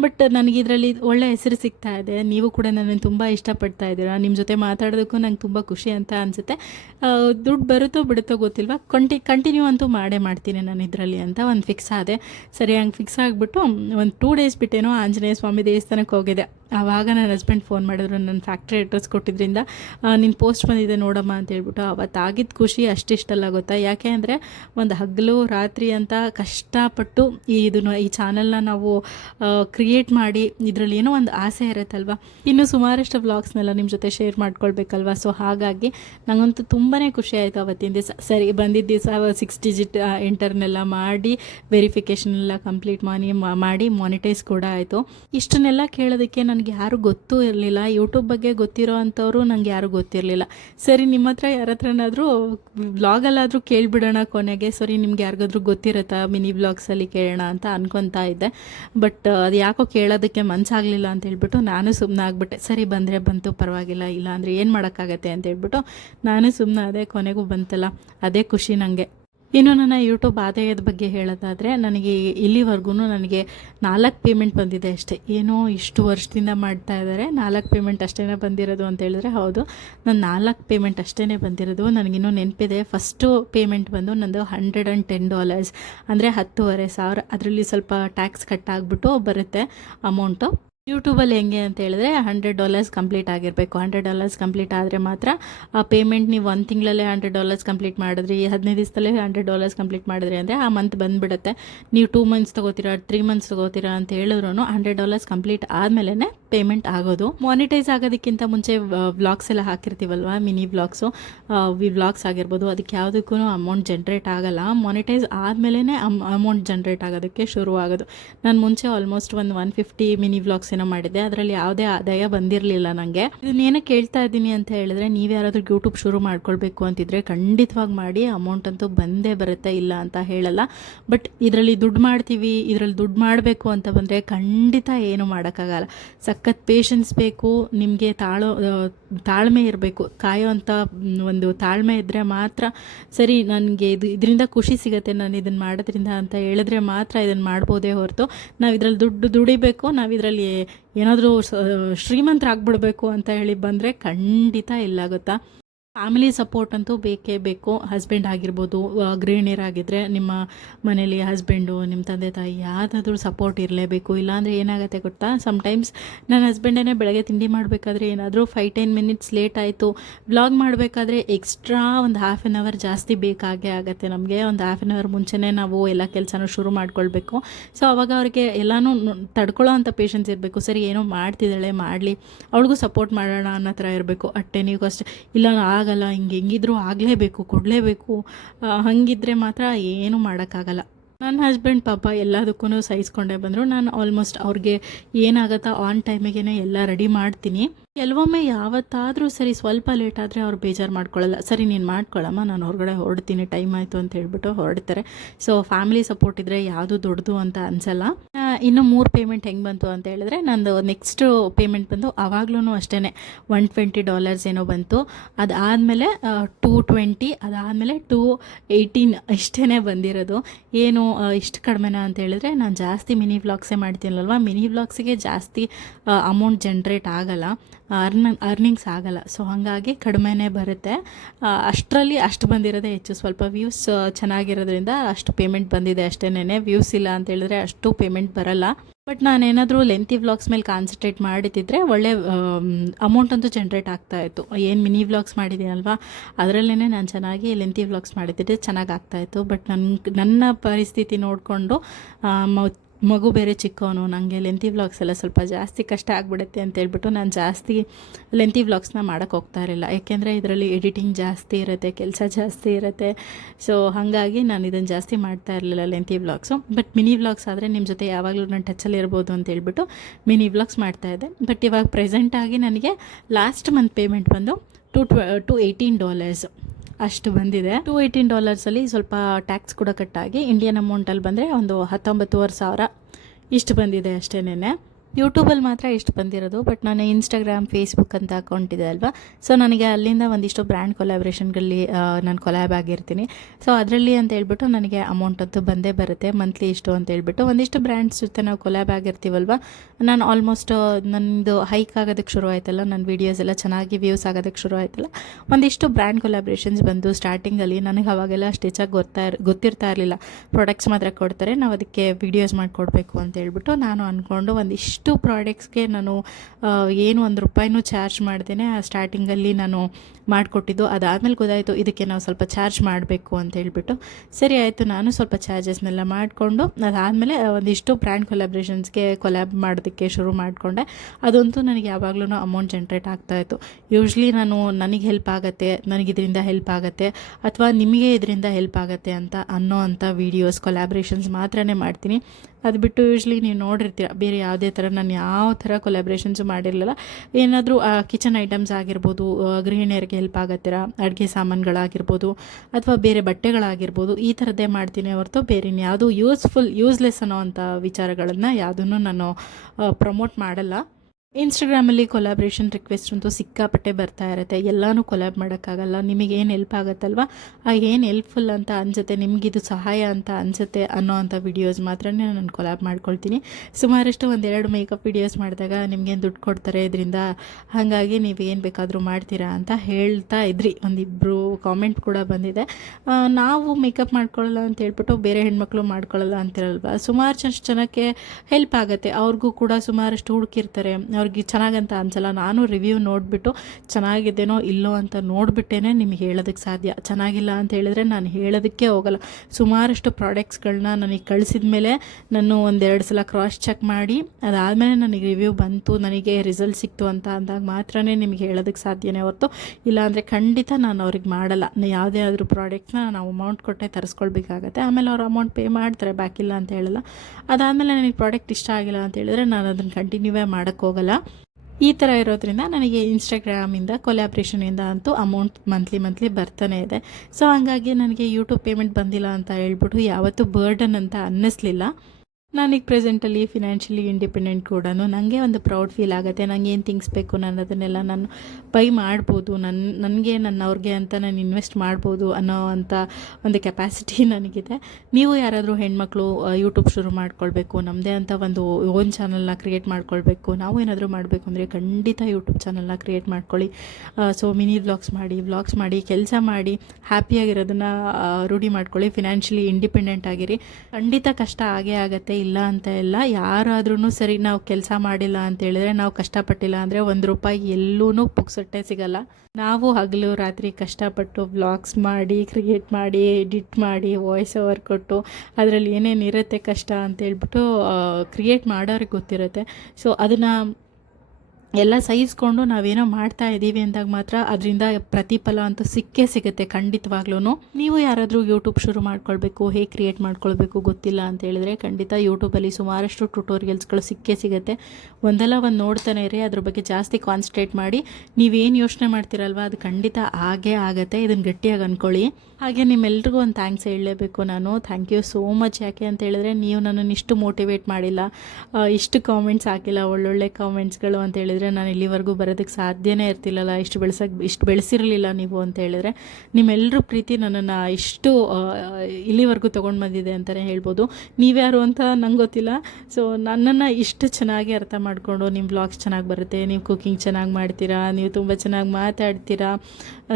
ಬಟ್ ನನಗೆ ಇದರಲ್ಲಿ ಒಳ್ಳೆ ಹೆಸರು ಸಿಗ್ತಾ ಇದೆ. ನೀವು ಕೂಡ ನನ್ನನ್ನು ತುಂಬ ಇಷ್ಟಪಡ್ತಾ ಇದ್ದೀರಾ, ನಿಮ್ಮ ಜೊತೆ ಮಾತಾಡೋದಕ್ಕೂ ನಂಗೆ ತುಂಬ ಖುಷಿ ಅಂತ ಅನಿಸುತ್ತೆ. ದುಡ್ಡು ಬರುತ್ತೋ ಬಿಡುತ್ತೋ ಗೊತ್ತಿಲ್ವಾ, ಕಂಟಿನ್ಯೂ ಅಂತೂ ಮಾಡೇ ಮಾಡ್ತೀನಿ ನಾನು ಇದರಲ್ಲಿ ಅಂತ ಒಂದು ಫಿಕ್ಸ್ ಆದೆ. ಸರಿ ಹಂಗೆ ಫಿಕ್ಸ್ ಆಗಿಬಿಟ್ಟು ಒಂದು 2 ಡೇಸ್ ಬಿಟ್ಟೇನೋ ಆಂಜನೇಯ ಸ್ವಾಮಿ ದೇವಸ್ಥಾನಕ್ಕೆ ಹೋಗಿದ್ದೆ. ಆವಾಗ ನನ್ನ ಹಸ್ಬೆಂಡ್ ಫೋನ್ ಮಾಡಿದ್ರು, ನನ್ನ ಫ್ಯಾಕ್ಟ್ರಿ ಅಡ್ರೆಸ್ ಕೊಟ್ಟಿದ್ದರಿಂದ ನಿನ್ನ ಪೋಸ್ಟ್ ಬಂದಿದೆ ನೋಡಮ್ಮ ಅಂತ ಹೇಳ್ಬಿಟ್ಟು. ಅವತ್ತಾಗಿದ್ದ ಖುಷಿ ಅಷ್ಟಿಷ್ಟಲ್ಲ ಗೊತ್ತಾ. ಯಾಕೆ ಅಂದರೆ ಒಂದು ಹಗಲು ರಾತ್ರಿ ಅಂತ ಕಷ್ಟಪಟ್ಟು ಈ ಚಾನಲ್ನ ನಾವು ಕ್ರಿಯೇಟ್ ಮಾಡಿ ಇದರಲ್ಲಿ ಏನೋ ಒಂದು ಆಸೆ ಇರುತ್ತಲ್ವ, ಇನ್ನು ಸುಮಾರಷ್ಟು ವ್ಲಾಗ್ಸ್ನೆಲ್ಲ ನಿಮ್ಮ ಜೊತೆ ಶೇರ್ ಮಾಡ್ಕೊಳ್ಬೇಕಲ್ವ. ಸೊ ಹಾಗಾಗಿ ನನಗಂತೂ ತುಂಬಾ ಖುಷಿ ಆಯಿತು ಅವತ್ತಿನ ದಿವಸ. ಸರಿ ಬಂದಿದ್ದ ದಿವಸ 6 ಡಿಜಿಟ್ ಎಂಟರ್ನೆಲ್ಲ ಮಾಡಿ ವೆರಿಫಿಕೇಷನ್ ಎಲ್ಲ ಕಂಪ್ಲೀಟ್ ಮಾಡಿ ಮಾನಿಟೈಸ್ ಕೂಡ ಆಯಿತು. ಇಷ್ಟನ್ನೆಲ್ಲ ಕೇಳೋದಕ್ಕೆ ನನಗೆ ಯಾರೂ ಗೊತ್ತೂ ಇರಲಿಲ್ಲ. ಯೂಟ್ಯೂಬ್ ಬಗ್ಗೆ ಗೊತ್ತಿರೋ ಅಂಥವ್ರು ನನಗೆ ಯಾರೂ ಗೊತ್ತಿರಲಿಲ್ಲ. ಸರಿ ನಿಮ್ಮ ಹತ್ರ ಯಾರ ಹತ್ರನಾದರೂ ವ್ಲಾಗಲ್ಲಾದರೂ ಕೇಳಿಬಿಡೋಣ ಕೊನೆಗೆ, ಸರಿ ನಿಮ್ಗೆ ಯಾರಿಗಾದ್ರೂ ಗೊತ್ತಿರುತ್ತಾ ಮಿನಿ ವ್ಲಾಗ್ಸಲ್ಲಿ ಕೇಳೋಣ ಅಂತ ಅನ್ಕೊತಾ ಇದ್ದೆ. ಬಟ್ ಅದು ಯಾಕೋ ಕೇಳೋದಕ್ಕೆ ಮನಸ್ಸಾಗಲಿಲ್ಲ ಅಂತ ಹೇಳ್ಬಿಟ್ಟು ನಾನು ಸುಮ್ಮನೆ ಆಗಿಬಿಟ್ಟೆ. ಸರಿ ಬಂದರೆ ಬಂತು, ಪರವಾಗಿಲ್ಲ, ಇಲ್ಲ ಅಂದರೆ ಏನು ಮಾಡೋಕ್ಕಾಗತ್ತೆ ಅಂತ ಹೇಳ್ಬಿಟ್ಟು ನಾನು ಸುಮ್ಮನೆ ಅದೇ. ಕೊನೆಗೂ ಬಂತಲ್ಲ, ಅದೇ ಖುಷಿ ನನಗೆ. ಇನ್ನು ನನ್ನ ಯೂಟ್ಯೂಬ್ ಆದಾಯದ ಬಗ್ಗೆ ಹೇಳೋದಾದರೆ, ನನಗೆ ಇಲ್ಲಿವರೆಗೂ ನನಗೆ 4 ಪೇಮೆಂಟ್ ಬಂದಿದೆ ಅಷ್ಟೇ. ಏನೋ ಇಷ್ಟು ವರ್ಷದಿಂದ ಮಾಡ್ತಾ ಇದ್ದಾರೆ, 4 ಪೇಮೆಂಟ್ ಅಷ್ಟೇ ಬಂದಿರೋದು ಅಂತ ಹೇಳಿದ್ರೆ ಹೌದು, ನಾನು 4 ಪೇಮೆಂಟ್ ಅಷ್ಟೇ ಬಂದಿರೋದು. ನನಗಿನ್ನೂ ನೆನಪಿದೆ, ಫಸ್ಟು ಪೇಮೆಂಟ್ ಬಂದು ನಂದು $110 ಅಂದರೆ 10,500. ಅದರಲ್ಲಿ ಸ್ವಲ್ಪ ಟ್ಯಾಕ್ಸ್ ಕಟ್ ಆಗಿಬಿಟ್ಟು ಬರುತ್ತೆ ಅಮೌಂಟು. ಯೂಟ್ಯೂಬಲ್ಲಿ ಹೆಂಗೆ ಅಂತ ಹೇಳಿದ್ರೆ $100 ಕಂಪ್ಲೀಟ್ ಆಗಿರಬೇಕು. $100 ಕಂಪ್ಲೀಟ್ ಆದರೆ ಮಾತ್ರ ಆ ಪೇಮೆಂಟ್ ನೀವು 1 ತಿಂಗಳಲ್ಲೇ $100 ಕಂಪ್ಲೀಟ್ ಮಾಡಿದ್ರಿ, 15 ದಿವಸದಲ್ಲೇ $100 ಕಂಪ್ಲೀಟ್ ಮಾಡಿದ್ರಿ ಅಂದರೆ ಆ ಮಂತ್ ಬಂದುಬಿಡುತ್ತೆ. ನೀವು 2 ಮಂತ್ಸ್ ತೊಗೋತೀರಾ, 3 ಮಂತ್ಸ್ ತೊಗೋತೀರಾ ಅಂತ ಹೇಳಿದ್ರು $100 ಕಂಪ್ಲೀಟ್ ಆದಮೇಲೆ ಪೇಮೆಂಟ್ ಆಗೋದು. ಮಾನಿಟೈಸ್ ಆಗೋದಕ್ಕಿಂತ ಮುಂಚೆ ವ್ಲಾಗ್ಸ್ ಎಲ್ಲ ಹಾಕಿರ್ತೀವಲ್ವ, ಮಿನಿ ವ್ಲಾಗ್ಸು, ವ್ಲಾಗ್ಸ್ ಆಗಿರ್ಬೋದು, ಅದಕ್ಕೆ ಯಾವುದಕ್ಕೂ ಅಮೌಂಟ್ ಜನ್ರೇಟ್ ಆಗೋಲ್ಲ. ಮಾನಿಟೈಸ್ ಆದಮೇಲೆ ಅಮೌಂಟ್ ಜನ್ರೇಟ್ ಆಗೋದಕ್ಕೆ ಶುರು ಆಗೋದು. ನಾನು ಮುಂಚೆ ಆಲ್ಮೋಸ್ಟ್ ಒಂದು 150 ಮಿನಿ ವ್ಲಾಗ್ಸ್ ಏನೋ ಮಾಡಿದ್ದೆ, ಅದರಲ್ಲಿ ಯಾವುದೇ ಆದಾಯ ಬಂದಿರಲಿಲ್ಲ ನನಗೆ. ಇದನ್ನೇನೋ ಕೇಳ್ತಾ ಇದ್ದೀನಿ ಅಂತ ಹೇಳಿದ್ರೆ, ನೀವು ಯಾರಾದರೂ ಯೂಟ್ಯೂಬ್ ಶುರು ಮಾಡ್ಕೊಳ್ಬೇಕು ಅಂತಿದ್ರೆ ಖಂಡಿತವಾಗಿ ಮಾಡಿ, ಅಮೌಂಟ್ ಅಂತೂ ಬಂದೇ ಬರುತ್ತೆ, ಇಲ್ಲ ಅಂತ ಹೇಳಲ್ಲ. ಬಟ್ ಇದರಲ್ಲಿ ದುಡ್ಡು ಮಾಡ್ತೀವಿ, ಇದರಲ್ಲಿ ದುಡ್ಡು ಮಾಡಬೇಕು ಅಂತ ಬಂದರೆ ಖಂಡಿತ ಏನು ಮಾಡೋಕ್ಕಾಗಲ್ಲ. ಸಖತ್ ಪೇಷನ್ಸ್ ಬೇಕು ನಿಮಗೆ, ತಾಳ್ಮೆ ಇರಬೇಕು, ಕಾಯೋವಂಥ ಒಂದು ತಾಳ್ಮೆ ಇದ್ದರೆ ಮಾತ್ರ ಸರಿ ನನಗೆ ಇದರಿಂದ ಖುಷಿ ಸಿಗುತ್ತೆ, ನಾನು ಇದನ್ನು ಮಾಡೋದ್ರಿಂದ ಅಂತ ಹೇಳಿದ್ರೆ ಮಾತ್ರ ಇದನ್ನು ಮಾಡ್ಬೋದೇ ಹೊರತು ನಾವು ಇದರಲ್ಲಿ ದುಡಿಬೇಕು, ನಾವು ಇದರಲ್ಲಿ ಏನಾದರೂ ಶ್ರೀಮಂತರಾಗ್ಬಿಡ್ಬೇಕು ಅಂತ ಹೇಳಿ ಬಂದರೆ ಖಂಡಿತ ಇಲ್ಲ ಗೊತ್ತಾ. ಫ್ಯಾಮಿಲಿ ಸಪೋರ್ಟ್ ಅಂತೂ ಬೇಕೇ ಬೇಕು. ಹಸ್ಬೆಂಡ್ ಆಗಿರ್ಬೋದು, ಗೃಹಿಣಿಯರಾಗಿದ್ದರೆ ನಿಮ್ಮ ಮನೇಲಿ ಹಸ್ಬೆಂಡು, ನಿಮ್ಮ ತಂದೆ ತಾಯಿ ಯಾವುದಾದ್ರೂ ಸಪೋರ್ಟ್ ಇರಲೇಬೇಕು. ಇಲ್ಲಾಂದರೆ ಏನಾಗುತ್ತೆ ಗೊತ್ತಾ, ಸಮ್ಟೈಮ್ಸ್ ನನ್ನ ಹಸ್ಬೆಂಡೇ ಬೆಳಗ್ಗೆ ತಿಂಡಿ ಮಾಡಬೇಕಾದ್ರೆ ಏನಾದರೂ 5-10 ಮಿನಿಟ್ಸ್ ಲೇಟ್ ಆಯಿತು, ವ್ಲಾಗ್ ಮಾಡಬೇಕಾದ್ರೆ ಎಕ್ಸ್ಟ್ರಾ ಒಂದು ½ ಆನ್ ಅವರ್ ಜಾಸ್ತಿ ಬೇಕಾಗೇ ಆಗುತ್ತೆ ನಮಗೆ. ಒಂದು ½ ಆನ್ ಅವರ್ ಮುಂಚೆನೇ ನಾವು ಎಲ್ಲ ಕೆಲಸನೂ ಶುರು ಮಾಡ್ಕೊಳ್ಬೇಕು. ಸೊ ಅವಾಗ ಅವ್ರಿಗೆ ಎಲ್ಲನೂ ತಡ್ಕೊಳ್ಳೋ ಅಂಥ ಪೇಷನ್ಸ್ ಇರಬೇಕು. ಸರಿ ಏನೋ ಮಾಡ್ತಿದ್ದಾಳೆ, ಮಾಡಲಿ, ಅವಳಿಗೂ ಸಪೋರ್ಟ್ ಮಾಡೋಣ ಅನ್ನೋ ಥರ ಇರಬೇಕು. ನೀವು ಅಷ್ಟೇ, ಇಲ್ಲ ಆಗಲ್ಲ, ಹೆಂಗಿದ್ರೂ ಆಗಲೇಬೇಕು, ಕೊಡಲೇಬೇಕು, ಹಾಗಿದ್ರೆ ಮಾತ್ರ ಏನೂ ಮಾಡೋಕ್ಕಾಗಲ್ಲ. ನನ್ನ ಹಸ್ಬೆಂಡ್ ಪಾಪ ಎಲ್ಲದಕ್ಕೂ ಸಹಿಸ್ಕೊಂಡೇ ಬಂದರು. ನಾನು ಆಲ್ಮೋಸ್ಟ್ ಅವ್ರಿಗೆ ಏನಾಗುತ್ತಾ ಆನ್ ಟೈಮಿಗೆ ಎಲ್ಲ ರೆಡಿ ಮಾಡ್ತೀನಿ. ಕೆಲವೊಮ್ಮೆ ಯಾವತ್ತಾದರೂ ಸರಿ ಸ್ವಲ್ಪ ಲೇಟ್ ಆದರೆ ಅವ್ರು ಬೇಜಾರು ಮಾಡ್ಕೊಳ್ಳಲ್ಲ. ಸರಿ ನೀನು ಮಾಡ್ಕೊಳ್ಳಮ್ಮ, ನಾನು ಹೊರಗಡೆ ಹೊರಡ್ತೀನಿ, ಟೈಮ್ ಆಯಿತು ಅಂತ ಹೇಳ್ಬಿಟ್ಟು ಹೊರಡ್ತಾರೆ. ಸೊ ಫ್ಯಾಮಿಲಿ ಸಪೋರ್ಟ್ ಇದ್ದರೆ ಯಾವುದು ದೊಡ್ಡದು ಅಂತ ಅನಿಸಲ್ಲ. ಇನ್ನು 3 ಪೇಮೆಂಟ್ ಹೆಂಗೆ ಬಂತು ಅಂತ ಹೇಳಿದ್ರೆ, ನಂದು ನೆಕ್ಸ್ಟು ಪೇಮೆಂಟ್ ಬಂದು ಆವಾಗ್ಲೂ ಅಷ್ಟೇ $120 ಏನೋ ಬಂತು. ಅದಾದಮೇಲೆ 220, ಅದಾದಮೇಲೆ 218 ಇಷ್ಟೇ ಬಂದಿರೋದು. ಏನು ಇಷ್ಟು ಕಡಿಮೆನಾ ಅಂತ ಹೇಳಿದ್ರೆ, ನಾನು ಜಾಸ್ತಿ ಮಿನಿ ವ್ಲಾಗ್ಸೇ ಮಾಡ್ತೀನಲ್ವ, ಮಿನಿ ವ್ಲಾಗ್ಸಿಗೆ ಜಾಸ್ತಿ ಅಮೌಂಟ್ ಜನ್ರೇಟ್ ಆಗಲ್ಲ, ಅರ್ನಿಂಗ್ಸ್ ಆಗಲ್ಲ. ಸೊ ಹಾಗಾಗಿ ಕಡಿಮೆನೇ ಬರುತ್ತೆ. ಅಷ್ಟರಲ್ಲಿ ಅಷ್ಟು ಬಂದಿರೋದೇ ಹೆಚ್ಚು. ಸ್ವಲ್ಪ ವ್ಯೂಸ್ ಚೆನ್ನಾಗಿರೋದ್ರಿಂದ ಅಷ್ಟು ಪೇಮೆಂಟ್ ಬಂದಿದೆ ಅಷ್ಟೇನೆ. ವ್ಯೂಸ್ ಇಲ್ಲ ಅಂತ ಹೇಳಿದ್ರೆ ಅಷ್ಟು ಪೇಮೆಂಟ್ ಬರಲ್ಲ. ಬಟ್ ನಾನೇನಾದರೂ ಲೆಂತಿ ವ್ಲಾಗ್ಸ್ ಮೇಲೆ ಕಾನ್ಸಂಟ್ರೇಟ್ ಮಾಡಿದ್ದಿದ್ರೆ ಒಳ್ಳೆ ಅಮೌಂಟ್ ಅಂತೂ ಜನ್ರೇಟ್ ಆಗ್ತಾಯಿತ್ತು. ಏನು ಮಿನಿ ವ್ಲಾಗ್ಸ್ ಮಾಡಿದ್ದೀನಲ್ವ, ಅದರಲ್ಲೇ ನಾನು ಚೆನ್ನಾಗಿ ಲೆಂತಿ ವ್ಲಾಗ್ಸ್ ಮಾಡಿದ್ದಿದ್ರೆ ಚೆನ್ನಾಗಿ ಆಗ್ತಾಯಿತ್ತು. ಬಟ್ ನನ್ನ ಪರಿಸ್ಥಿತಿ ನೋಡಿಕೊಂಡು ಮಗು ಬೇರೆ ಚಿಕ್ಕವನು, ನನಗೆ ಲೆಂತಿ ವ್ಲಾಗ್ಸ್ ಎಲ್ಲ ಸ್ವಲ್ಪ ಜಾಸ್ತಿ ಕಷ್ಟ ಆಗಿಬಿಡುತ್ತೆ ಅಂತ ಹೇಳ್ಬಿಟ್ಟು ನಾನು ಜಾಸ್ತಿ ಲೆಂತಿ ವ್ಲಾಗ್ಸ್ನ ಮಾಡೋಕ್ಕೆ ಹೋಗ್ತಾ ಇರಲಿಲ್ಲ. ಯಾಕೆಂದರೆ ಇದರಲ್ಲಿ ಎಡಿಟಿಂಗ್ ಜಾಸ್ತಿ ಇರುತ್ತೆ, ಕೆಲಸ ಜಾಸ್ತಿ ಇರುತ್ತೆ. ಸೊ ಹಾಗಾಗಿ ನಾನು ಇದನ್ನು ಜಾಸ್ತಿ ಮಾಡ್ತಾ ಇರಲಿಲ್ಲ lengthy vlogs. But mini vlogs ಆದರೆ ನಿಮ್ಮ ಜೊತೆ ಯಾವಾಗಲೂ ನಾನು ಟಚಲ್ಲಿ ಇರ್ಬೋದು ಅಂತ ಹೇಳ್ಬಿಟ್ಟು ಮಿನಿ ವ್ಲಾಗ್ಸ್ ಮಾಡ್ತಾಯಿದ್ದೆ. ಬಟ್ ಇವಾಗ ಪ್ರೆಸೆಂಟಾಗಿ ನನಗೆ ಲಾಸ್ಟ್ ಮಂತ್ ಪೇಮೆಂಟ್ ಬಂದು $218 ಅಷ್ಟು ಬಂದಿದೆ. $218 ಸ್ವಲ್ಪ ಟ್ಯಾಕ್ಸ್ ಕೂಡ ಕಟ್ಟಾಗಿ ಇಂಡಿಯನ್ ಅಮೌಂಟಲ್ಲಿ ಬಂದರೆ ಒಂದು 19,500 ಇಷ್ಟು ಬಂದಿದೆ ಅಷ್ಟೇನೆ. ಯೂಟ್ಯೂಬಲ್ಲಿ ಮಾತ್ರ ಇಷ್ಟು ಬಂದಿರೋದು. ಬಟ್ ನಾನು ಇನ್ಸ್ಟಾಗ್ರಾಮ್, ಫೇಸ್ಬುಕ್ ಅಂತ ಅಕೌಂಟ್ ಇದೆ ಅಲ್ವಾ, ಸೊ ನನಗೆ ಅಲ್ಲಿಂದ ಒಂದಿಷ್ಟು ಬ್ರ್ಯಾಂಡ್ ಕೊಲಾಬ್ರೇಷನ್ಗಳಲ್ಲಿ ನಾನು ಕೊಲ್ಯಾಬ್ ಆಗಿರ್ತೀನಿ. ಸೊ ಅದರಲ್ಲಿ ಅಂತ ಹೇಳ್ಬಿಟ್ಟು ನನಗೆ ಅಮೌಂಟ್ ಅಂತೂ ಬಂದೇ ಬರುತ್ತೆ, ಮಂತ್ಲಿ ಇಷ್ಟು ಅಂತ ಹೇಳ್ಬಿಟ್ಟು. ಒಂದಿಷ್ಟು ಬ್ರ್ಯಾಂಡ್ಸ್ ಜೊತೆ ನಾವು ಕೊಲ್ಯಾಬ್ ಆಗಿರ್ತೀವಲ್ವ, ನಾನು ಆಲ್ಮೋಸ್ಟ್ ನನ್ನದು ಹೈಕ್ ಆಗೋದಕ್ಕೆ ಶುರು ಆಯ್ತಲ್ಲ, ನನ್ನ ವೀಡಿಯೋಸ್ ಎಲ್ಲ ಚೆನ್ನಾಗಿ ವ್ಯೂಸ್ ಆಗೋದಕ್ಕೆ ಶುರು ಆಯ್ತಲ್ಲ, ಒಂದಿಷ್ಟು ಬ್ರ್ಯಾಂಡ್ ಕೊಲಾಬ್ರೇಷನ್ಸ್ ಬಂದು ಸ್ಟಾರ್ಟಿಂಗಲ್ಲಿ ನನಗೆ ಅವಾಗೆಲ್ಲ ಸ್ಟಿಚಾಗಿ ಗೊತ್ತಿರ್ತಾ ಇರಲಿಲ್ಲ. ಪ್ರಾಡಕ್ಟ್ಸ್ ಮಾತ್ರ ಕೊಡ್ತಾರೆ, ನಾವು ಅದಕ್ಕೆ ವೀಡಿಯೋಸ್ ಮಾಡಿಕೊಡ್ಬೇಕು ಅಂತ ಹೇಳ್ಬಿಟ್ಟು ನಾನು ಅಂದ್ಕೊಂಡು ಒಂದಿಷ್ಟು ಪ್ರಾಡಕ್ಟ್ಸ್ಗೆ ನಾನು ಏನು ₹1 ಚಾರ್ಜ್ ಮಾಡ್ದೇನೆ ಸ್ಟಾರ್ಟಿಂಗಲ್ಲಿ ನಾನು ಮಾಡಿಕೊಟ್ಟಿದ್ದು. ಅದಾದಮೇಲೆ ಗೊತ್ತಾಯಿತು ಇದಕ್ಕೆ ನಾವು ಸ್ವಲ್ಪ ಚಾರ್ಜ್ ಮಾಡಬೇಕು ಅಂತ ಹೇಳ್ಬಿಟ್ಟು, ಸರಿ ಆಯಿತು ನಾನು ಸ್ವಲ್ಪ ಚಾರ್ಜಸ್ನೆಲ್ಲ ಮಾಡಿಕೊಂಡು ಅದಾದಮೇಲೆ ಒಂದಿಷ್ಟು ಬ್ರ್ಯಾಂಡ್ ಕೊಲಾಬ್ರೇಷನ್ಸ್ಗೆ ಕೊಲ್ಯಾಬ್ ಮಾಡೋದಕ್ಕೆ ಶುರು ಮಾಡಿಕೊಂಡೆ. ಅದಂತೂ ನನಗೆ ಯಾವಾಗಲೂ ಅಮೌಂಟ್ ಜನ್ರೇಟ್ ಆಗ್ತಾಯಿತ್ತು. ಯೂಶ್ವಲಿ ನಾನು ನನಗೆ ಹೆಲ್ಪ್ ಆಗುತ್ತೆ, ನನಗಿದರಿಂದ ಹೆಲ್ಪ್ ಆಗುತ್ತೆ ಅಥವಾ ನಿಮಗೆ ಇದರಿಂದ ಹೆಲ್ಪ್ ಆಗುತ್ತೆ ಅಂತ ಅನ್ನೋ ಅಂಥ ವೀಡಿಯೋಸ್ ಕೊಲಾಬ್ರೇಷನ್ಸ್ ಮಾತ್ರನೇ ಮಾಡ್ತೀನಿ. ಅದು ಬಿಟ್ಟು ಯೂಶ್ವಲಿ ನೀವು ನೋಡಿರ್ತೀರ ಬೇರೆ ಯಾವುದೇ ಥರ ನಾನು ಯಾವ ಥರ ಕೊಲಾಬ್ರೇಷನ್ಸು ಮಾಡಿರಲಿಲ್ಲ. ಏನಾದರೂ ಕಿಚನ್ ಐಟಮ್ಸ್ ಆಗಿರ್ಬೋದು, ಗೃಹಿಣಿಯರಿಗೆ ಹೆಲ್ಪ್ ಆಗತ್ತಿರ ಅಡುಗೆ ಸಾಮಾನುಗಳಾಗಿರ್ಬೋದು ಅಥವಾ ಬೇರೆ ಬಟ್ಟೆಗಳಾಗಿರ್ಬೋದು, ಈ ಥರದ್ದೇ ಮಾಡ್ತೀನಿ ಹೊರತು ಬೇರೆ ಇನ್ಯಾವುದೂ ಯೂಸ್ಲೆಸ್ ಅನ್ನೋ ಅಂಥ ವಿಚಾರಗಳನ್ನು ಯಾವುದನ್ನು ನಾನು ಪ್ರಮೋಟ್ ಮಾಡಲ್ಲ. ಇನ್ಸ್ಟಾಗ್ರಾಮಲ್ಲಿ ಕೊಲಾಬ್ರೇಷನ್ ರಿಕ್ವೆಸ್ಟ್ ಅಂತೂ ಸಿಕ್ಕಾಪಟ್ಟೆ ಬರ್ತಾ ಇರುತ್ತೆ. ಎಲ್ಲನೂ ಕೊಲ್ಯಾಬ್ ಮಾಡೋಕ್ಕಾಗಲ್ಲ. ನಿಮಗೇನು ಹೆಲ್ಪ್ ಆಗುತ್ತಲ್ವ, ಏನು ಹೆಲ್ಪ್ಫುಲ್ ಅಂತ ಅನಿಸುತ್ತೆ, ನಿಮಗಿದು ಸಹಾಯ ಅಂತ ಅನಿಸುತ್ತೆ ಅನ್ನೋ ಅಂಥ ವೀಡಿಯೋಸ್ ಮಾತ್ರನೇ ನಾನು ಕೊಲ್ಯಾಬ್ ಮಾಡ್ಕೊಳ್ತೀನಿ. ಸುಮಾರಷ್ಟು 1-2 ಮೇಕಪ್ ವೀಡಿಯೋಸ್ ಮಾಡಿದಾಗ ನಿಮಗೇನು ದುಡ್ಡು ಕೊಡ್ತಾರೆ ಇದರಿಂದ, ಹಾಗಾಗಿ ನೀವು ಏನು ಬೇಕಾದರೂ ಮಾಡ್ತೀರಾ ಅಂತ ಹೇಳ್ತಾ ಇದ್ರಿ. ಒಂದಿಬ್ಬರು ಕಾಮೆಂಟ್ ಕೂಡ ಬಂದಿದೆ, ನಾವು ಮೇಕಪ್ ಮಾಡ್ಕೊಳ್ಳಲ್ಲ ಅಂತ ಹೇಳ್ಬಿಟ್ಟು ಬೇರೆ ಹೆಣ್ಮಕ್ಳು ಮಾಡ್ಕೊಳ್ಳಲ್ಲ ಅಂತಿರಲ್ವ. ಸುಮಾರು ಜನಕ್ಕೆ ಹೆಲ್ಪ್ ಆಗುತ್ತೆ, ಅವ್ರಿಗೂ ಕೂಡ ಸುಮಾರಷ್ಟು ಹುಡುಕಿರ್ತಾರೆ, ಅವ್ರಿಗೆ ಚೆನ್ನಾಗಂತ ಅನಿಸಲ್ಲ. ನಾನು ರಿವ್ಯೂ ನೋಡಿಬಿಟ್ಟು ಚೆನ್ನಾಗಿದ್ದೇನೋ ಇಲ್ಲೋ ಅಂತ ನೋಡಿಬಿಟ್ಟೇ ನಿಮಗೆ ಹೇಳೋದಕ್ಕೆ ಸಾಧ್ಯ. ಚೆನ್ನಾಗಿಲ್ಲ ಅಂತ ಹೇಳಿದ್ರೆ ನಾನು ಹೇಳೋದಕ್ಕೆ ಹೋಗಲ್ಲ. ಸುಮಾರಷ್ಟು ಪ್ರಾಡಕ್ಟ್ಸ್ಗಳನ್ನ ನನಗೆ ಕಳಿಸಿದ ಮೇಲೆ ನಾನು 1-2 ಸಲ ಕ್ರಾಸ್ ಚೆಕ್ ಮಾಡಿ ಅದಾದಮೇಲೆ ನನಗೆ ರಿವ್ಯೂ ಬಂತು, ನನಗೆ ರಿಸಲ್ಟ್ ಸಿಕ್ತು ಅಂತ ಅಂದಾಗ ಮಾತ್ರ ನಿಮಗೆ ಹೇಳೋದಕ್ಕೆ ಸಾಧ್ಯನೇ ಹೊರತು ಇಲ್ಲಾಂದರೆ ಖಂಡಿತ ನಾನು ಅವ್ರಿಗೆ ಮಾಡಲ್ಲ. ಯಾವುದೇ ಆದರೂ ಪ್ರಾಡಕ್ಟ್ನ ನಾವು ಅಮೌಂಟ್ ಕೊಟ್ಟೆ ತರಿಸ್ಕೊಳ್ಬೇಕಾಗತ್ತೆ. ಆಮೇಲೆ ಅವ್ರು ಅಮೌಂಟ್ ಪೇ ಮಾಡ್ತಾರೆ, ಬಾಕಿಲ್ಲ ಅಂತ ಹೇಳಲ್ಲ. ಅದಾದಮೇಲೆ ನನಗೆ ಪ್ರಾಡಕ್ಟ್ ಇಷ್ಟ ಆಗಿಲ್ಲ ಅಂತ ಹೇಳಿದ್ರೆ ನಾನು ಅದನ್ನು ಕಂಟಿನ್ಯೂವೇ ಮಾಡೋಕ್ಕೆ ಹೋಗಲ್ಲ. ಈ ಥರ ಇರೋದ್ರಿಂದ ನನಗೆ ಇನ್ಸ್ಟಾಗ್ರಾಮಿಂದ ಕೊಲ್ಯಾಬ್ರೇಷನಿಂದ ಅಂತೂ ಅಮೌಂಟ್ ಮಂತ್ಲಿ ಬರ್ತಾನೆ ಇದೆ. ಸೊ ಹಂಗಾಗಿ ನನಗೆ ಯೂಟ್ಯೂಬ್ ಪೇಮೆಂಟ್ ಬಂದಿಲ್ಲ ಅಂತ ಹೇಳ್ಬಿಟ್ಟು ಯಾವತ್ತೂ ಬರ್ಡನ್ ಅಂತ ಅನ್ನಿಸ್ಲಿಲ್ಲ. ನಾನೀಗ ಪ್ರೆಸೆಂಟಲ್ಲಿ ಫಿನಾನ್ಷಿಯಲಿ ಇಂಡಿಪೆಂಡೆಂಟ್ ಕೂಡ. ನನಗೆ ಒಂದು ಪ್ರೌಡ್ ಫೀಲ್ ಆಗುತ್ತೆ. ನನಗೆ ಏನು ಥಿಂಗ್ಸ್ ಬೇಕು ನಾನು ಅದನ್ನೆಲ್ಲ ನಾನು ಬೈ ಮಾಡ್ಬೋದು, ನನಗೆ ನನ್ನವ್ರಿಗೆ ಅಂತ ನಾನು ಇನ್ವೆಸ್ಟ್ ಮಾಡ್ಬೋದು ಅನ್ನೋ ಅಂಥ ಒಂದು ಕೆಪಾಸಿಟಿ ನನಗಿದೆ. ನೀವು ಯಾರಾದರೂ ಹೆಣ್ಮಕ್ಳು ಯೂಟ್ಯೂಬ್ ಶುರು ಮಾಡ್ಕೊಳ್ಬೇಕು, ನಮ್ಮದೇ ಅಂತ ಒಂದು ಓನ್ ಚಾನಲ್ನ ಕ್ರಿಯೇಟ್ ಮಾಡ್ಕೊಳ್ಬೇಕು, ನಾವು ಏನಾದರೂ ಮಾಡಬೇಕು ಅಂದರೆ ಖಂಡಿತ ಯೂಟ್ಯೂಬ್ ಚಾನಲ್ನ ಕ್ರಿಯೇಟ್ ಮಾಡ್ಕೊಳ್ಳಿ. ಸೊ ಮಿನಿ ವ್ಲಾಗ್ಸ್ ಮಾಡಿ ಕೆಲಸ ಮಾಡಿ ಹ್ಯಾಪಿಯಾಗಿರೋದನ್ನು ರೂಢಿ ಮಾಡ್ಕೊಳ್ಳಿ. ಫಿನಾನ್ಷಿಯಲಿ ಇಂಡಿಪೆಂಡೆಂಟ್ ಆಗಿರಿ. ಖಂಡಿತ ಕಷ್ಟ ಆಗೇ ಆಗುತ್ತೆ, ಇಲ್ಲ ಅಂತ ಎಲ್ಲ. ಯಾರಾದ್ರೂ ಸರಿ, ನಾವು ಕೆಲಸ ಮಾಡಿಲ್ಲ ಅಂತ ಹೇಳಿದ್ರೆ, ನಾವು ಕಷ್ಟಪಟ್ಟಿಲ್ಲ ಅಂದರೆ ₹1 ಎಲ್ಲೂ ಪುಕ್ಸಟ್ಟೆ ಸಿಗಲ್ಲ. ನಾವು ಹಗಲು ರಾತ್ರಿ ಕಷ್ಟಪಟ್ಟು ವ್ಲಾಗ್ಸ್ ಮಾಡಿ, ಕ್ರಿಯೇಟ್ ಮಾಡಿ, ಎಡಿಟ್ ಮಾಡಿ, ವಾಯ್ಸ್ ಓವರ್ ಕೊಟ್ಟು ಅದರಲ್ಲಿ ಏನೇನಿರುತ್ತೆ ಕಷ್ಟ ಅಂತೇಳ್ಬಿಟ್ಟು ಕ್ರಿಯೇಟ್ ಮಾಡೋರಿಗೆ ಗೊತ್ತಿರುತ್ತೆ. ಸೊ ಅದನ್ನು ಎಲ್ಲ ಸಹಿಸ್ಕೊಂಡು ನಾವೇನೋ ಮಾಡ್ತಾ ಇದ್ದೀವಿ ಅಂದಾಗ ಮಾತ್ರ ಅದರಿಂದ ಪ್ರತಿಫಲ ಅಂತೂ ಸಿಕ್ಕೇ ಸಿಗುತ್ತೆ ಖಂಡಿತವಾಗ್ಲೂ. ನೀವು ಯಾರಾದರೂ ಯೂಟ್ಯೂಬ್ ಶುರು ಮಾಡ್ಕೊಳ್ಬೇಕು, ಹೇಗೆ ಕ್ರಿಯೇಟ್ ಮಾಡ್ಕೊಳ್ಬೇಕು ಗೊತ್ತಿಲ್ಲ ಅಂತ ಹೇಳಿದ್ರೆ ಖಂಡಿತ ಯೂಟ್ಯೂಬಲ್ಲಿ ಸುಮಾರಷ್ಟು ಟ್ಯುಟೋರಿಯಲ್ಸ್ಗಳು ಸಿಕ್ಕೇ ಸಿಗುತ್ತೆ. ಒಂದಲ್ಲ ಒಂದು ನೋಡ್ತಾನೆ ಇರಿ, ಅದ್ರ ಬಗ್ಗೆ ಜಾಸ್ತಿ ಕಾನ್ಸಂಟ್ರೇಟ್ ಮಾಡಿ. ನೀವೇನು ಯೋಚನೆ ಮಾಡ್ತೀರಲ್ವ ಅದು ಖಂಡಿತ ಆಗೇ ಆಗುತ್ತೆ. ಇದನ್ನು ಗಟ್ಟಿಯಾಗಿ ಅಂದ್ಕೊಳ್ಳಿ. ಹಾಗೆ ನಿಮ್ಮೆಲ್ರಿಗೂ ಒಂದು ಥ್ಯಾಂಕ್ಸ್ ಹೇಳಲೇಬೇಕು ನಾನು. Thank you so much. ಯಾಕೆ ಅಂತ ಹೇಳಿದ್ರೆ ನೀವು ನನ್ನನ್ನು ಇಷ್ಟು ಮೋಟಿವೇಟ್ ಮಾಡಿಲ್ಲ, ಇಷ್ಟು ಕಾಮೆಂಟ್ಸ್ ಹಾಕಿಲ್ಲ, ಒಳ್ಳೊಳ್ಳೆ ಕಾಮೆಂಟ್ಸ್ಗಳು ಅಂತ ಹೇಳಿದರೆ ನಾನು ಇಲ್ಲಿವರೆಗೂ ಬರೋದಕ್ಕೆ ಸಾಧ್ಯನೇ ಇರ್ತಿಲ್ಲಲ್ಲ. ಇಷ್ಟು ಬೆಳೆಸಿರಲಿಲ್ಲ ನೀವು ಅಂತ ಹೇಳಿದ್ರೆ. ನಿಮ್ಮೆಲ್ಲರೂ ಪ್ರೀತಿ ನನ್ನನ್ನು ಇಷ್ಟು ಇಲ್ಲಿವರೆಗೂ ತೊಗೊಂಡು ಬಂದಿದೆ ಅಂತಲೇ ಹೇಳ್ಬೋದು. ನೀವ್ಯಾರು ಅಂತ ನಂಗೆ ಗೊತ್ತಿಲ್ಲ. ಸೊ ನನ್ನನ್ನು ಇಷ್ಟು ಚೆನ್ನಾಗಿ ಅರ್ಥ ಮಾಡಿಕೊಂಡು ನಿಮ್ಮ ವ್ಲಾಗ್ಸ್ ಚೆನ್ನಾಗಿ ಬರುತ್ತೆ, ನೀವು ಕುಕಿಂಗ್ ಚೆನ್ನಾಗಿ ಮಾಡ್ತೀರಾ, ನೀವು ತುಂಬ ಚೆನ್ನಾಗಿ ಮಾತಾಡ್ತೀರಾ.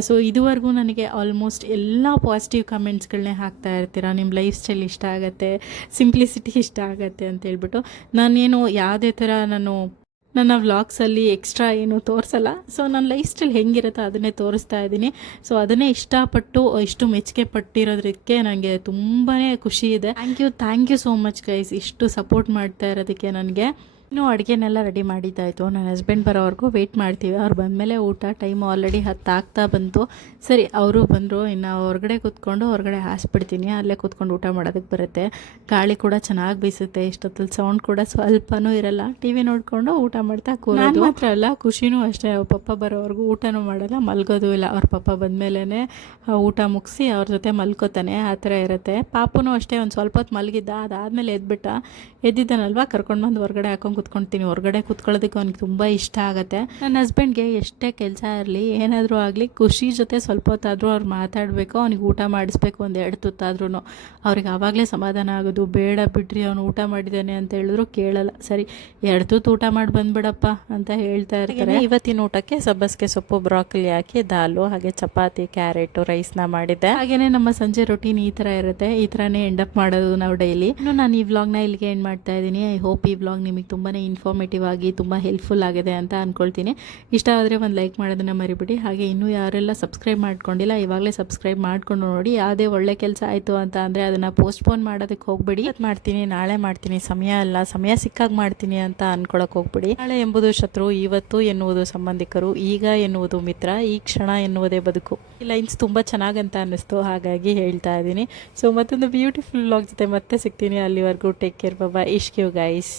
ಸೊ ಇದುವರೆಗೂ ನನಗೆ ಆಲ್ಮೋಸ್ಟ್ ಎಲ್ಲ ಪಾಸಿಟಿವ್ ಕಮೆಂಟ್ಸ್ಗಳನ್ನೇ ಹಾಕ್ತಾ ಇರ್ತೀರಾ. ನಿಮ್ಮ ಲೈಫ್ ಸ್ಟೈಲ್ ಇಷ್ಟ ಆಗುತ್ತೆ, ಸಿಂಪ್ಲಿಸಿಟಿ ಇಷ್ಟ ಆಗುತ್ತೆ ಅಂತ ಹೇಳ್ಬಿಟ್ಟು. ನಾನೇನು ಯಾವುದೇ ಥರ ನನ್ನ ವ್ಲಾಗ್ಸಲ್ಲಿ ಎಕ್ಸ್ಟ್ರಾ ಏನು ತೋರಿಸಲ್ಲ. ಸೊ ನನ್ನ ಲೈಫ್ ಸ್ಟೈಲ್ ಹೆಂಗಿರುತ್ತೋ ಅದನ್ನೇ ತೋರಿಸ್ತಾ ಇದ್ದೀನಿ. ಸೊ ಅದನ್ನೇ ಇಷ್ಟಪಟ್ಟು ಇಷ್ಟು ಮೆಚ್ಚುಗೆ ಪಟ್ಟಿರೋದಕ್ಕೆ ನನಗೆ ತುಂಬಾ ಖುಷಿ ಇದೆ. Thank you so much guys, ಇಷ್ಟು ಸಪೋರ್ಟ್ ಮಾಡ್ತಾ ಇರೋದಕ್ಕೆ. ನನಗೆ ಇನ್ನೂ ಅಡುಗೆನೆಲ್ಲ ರೆಡಿ ಮಾಡಿದ್ದಾಯಿತು. ನನ್ನ ಹಸ್ಬೆಂಡ್ ಬರೋವರೆಗೂ ವೆಯ್ಟ್ ಮಾಡ್ತೀವಿ. ಅವ್ರು ಬಂದಮೇಲೆ ಊಟ ಟೈಮ್ ಆಲ್ರೆಡಿ 10 ಆಗ್ತಾ ಬಂತು. ಸರಿ, ಅವರು ಬಂದರು. ಇನ್ನು ಹೊರಗಡೆ ಹೊರಗಡೆ ಹಾಸ್ಬಿಡ್ತೀನಿ. ಅಲ್ಲೇ ಕೂತ್ಕೊಂಡು ಊಟ ಮಾಡೋದಕ್ಕೆ ಬರುತ್ತೆ. ಗಾಳಿ ಕೂಡ ಚೆನ್ನಾಗಿ ಬೀಸುತ್ತೆ. ಇಷ್ಟೊತ್ತಲ್ಲಿ ಸೌಂಡ್ ಕೂಡ ಸ್ವಲ್ಪನೂ ಇರಲ್ಲ. ಟಿ ವಿ ನೋಡಿಕೊಂಡು ಊಟ ಮಾಡ್ತಾ ಕೂರೋದು ಮಾತ್ರ ಅಲ್ಲ, ಖುಷಿನೂ ಅಷ್ಟೇ. ಅವ್ರ ಪಪ್ಪ ಬರೋವರೆಗೂ ಊಟನೂ ಮಾಡಲ್ಲ, ಮಲ್ಗೋದು ಇಲ್ಲ. ಅವ್ರ ಪಪ್ಪ ಬಂದಮೇಲೆ ಊಟ ಮುಗಿಸಿ ಅವ್ರ ಜೊತೆ ಮಲ್ಕೋತಾನೆ, ಆ ಥರ ಇರುತ್ತೆ. ಪಾಪನೂ ಅಷ್ಟೇ, ಒಂದು ಸ್ವಲ್ಪ ಹೊತ್ತು ಮಲಗಿದ್ದ, ಅದಾದಮೇಲೆ ಎದ್ದಿದ್ದಾನಲ್ವ, ಕರ್ಕೊಂಡು ಬಂದು ಹೊರಗಡೆ ಹಾಕೊಂಡು ಕೂತ್ಕೊಳ್ತೀನಿ. ಹೊರಗಡೆ ಕೂತ್ಕೊಳ್ಳೋದಕ್ಕೆ ಅವ್ನಿಗೆ ತುಂಬ ಇಷ್ಟ ಆಗುತ್ತೆ. ನನ್ನ ಹಸ್ಬೆಂಡ್ಗೆ ಎಷ್ಟೇ ಕೆಲಸ ಇರಲಿ ಏನಾದರೂ ಆಗಲಿ ಖುಷಿ ಜೊತೆ ಸ್ವಲ್ಪ ಹೊತ್ತಾದರೂ ಅವ್ರು ಮಾತಾಡಬೇಕು, ಅವ್ನಿಗೆ ಊಟ ಮಾಡಿಸ್ಬೇಕು, ಒಂದು 2 ತುತ್ತಾದ್ರೂ ಅವ್ರಿಗೆ ಆವಾಗಲೇ ಸಮಾಧಾನ ಆಗೋದು. ಬೇಡ ಬಿಡ್ರಿ ಅವನು ಊಟ ಮಾಡಿದ್ದಾನೆ ಅಂತ ಹೇಳಿದ್ರು ಕೇಳಲ್ಲ. ಸರಿ 2 ತುತ್ತು ಊಟ ಮಾಡಿ ಬಂದ್ಬಿಡಪ್ಪ ಅಂತ ಹೇಳ್ತಾ ಇರ್ತಾರೆ. ಇವತ್ತಿನ ಊಟಕ್ಕೆ ಸಬ್ಬಸಿಗೆ ಸೊಪ್ಪು, ಬ್ರಾಕೊಲಿ ಹಾಕಿ ದಾಲು, ಹಾಗೆ ಚಪಾತಿ, ಕ್ಯಾರೆಟು, ರೈಸ್ನ ಮಾಡಿದ್ದೆ. ಹಾಗೆಯೇ ನಮ್ಮ ಸಂಜೆ ರೊಟೀನ್ ಈ ಥರ ಇರುತ್ತೆ. ಈ ಥರನೇ ಎಂಡಪ್ ಮಾಡೋದು ನಾವು ಡೈಲಿ. ಇನ್ನು ನಾನು ಈ ವ್ಲಾಗ್ನ ಇಲ್ಲಿಗೆ ಎಂಡ್ ಮಾಡ್ತಾ ಇದ್ದೀನಿ. ಐ ಹೋಪ್ ಈ ವ್ಲಾಗ್ ನಿಮಗೆ ತುಂಬಾ ಇನ್ಫಾರ್ಮೇಟಿವ್ ಆಗಿ ತುಂಬ ಹೆಲ್ಪ್ಫುಲ್ ಆಗಿದೆ ಅಂತ ಅಂದ್ಕೊಳ್ತೀನಿ. ಇಷ್ಟ ಆದರೆ ಒಂದು ಲೈಕ್ ಮಾಡೋದನ್ನು ಮರಿಬಿಡಿ. ಹಾಗೆ ಇನ್ನೂ ಯಾರೆಲ್ಲ ಸಬ್ಸ್ಕ್ರೈಬ್ ಮಾಡ್ಕೊಂಡಿಲ್ಲ ಇವಾಗಲೇ ಸಬ್ಸ್ಕ್ರೈಬ್ ಮಾಡ್ಕೊಂಡು ನೋಡಿ. ಯಾವುದೇ ಒಳ್ಳೆ ಕೆಲಸ ಆಯಿತು ಅಂತ ಅಂದರೆ ಅದನ್ನು ಪೋಸ್ಟ್ಪೋನ್ ಮಾಡೋದಕ್ಕೆ ಹೋಗ್ಬೇಡಿ. ಮಾಡ್ತೀನಿ, ನಾಳೆ ಮಾಡ್ತೀನಿ, ಸಮಯ ಅಲ್ಲ, ಸಮಯ ಸಿಕ್ಕಾಗ ಮಾಡ್ತೀನಿ ಅಂತ ಅನ್ಕೊಳಕ್ಕೆ ಹೋಗ್ಬಿಡಿ. ನಾಳೆ ಎಂಬುದು ಶತ್ರು, ಇವತ್ತು ಎನ್ನುವುದು ಸಂಬಂಧಿಕರು, ಈಗ ಎನ್ನುವುದು ಮಿತ್ರ, ಈ ಕ್ಷಣ ಎನ್ನುವುದೇ ಬದುಕು. ಈ ಲೈನ್ಸ್ ತುಂಬ ಚೆನ್ನಾಗಂತ ಅನ್ನಿಸ್ತು, ಹಾಗಾಗಿ ಹೇಳ್ತಾ ಇದ್ದೀನಿ. ಸೊ ಮತ್ತೊಂದು ಬ್ಯೂಟಿಫುಲ್ ವ್ಲಾಗ್ ಜೊತೆ ಮತ್ತೆ ಸಿಗ್ತೀನಿ. ಅಲ್ಲಿವರೆಗೂ ಟೇಕ್ ಕೇರ್, ಬಾಯ್. ಇಶ್ಕ್ ಯು ಗೈಸ್.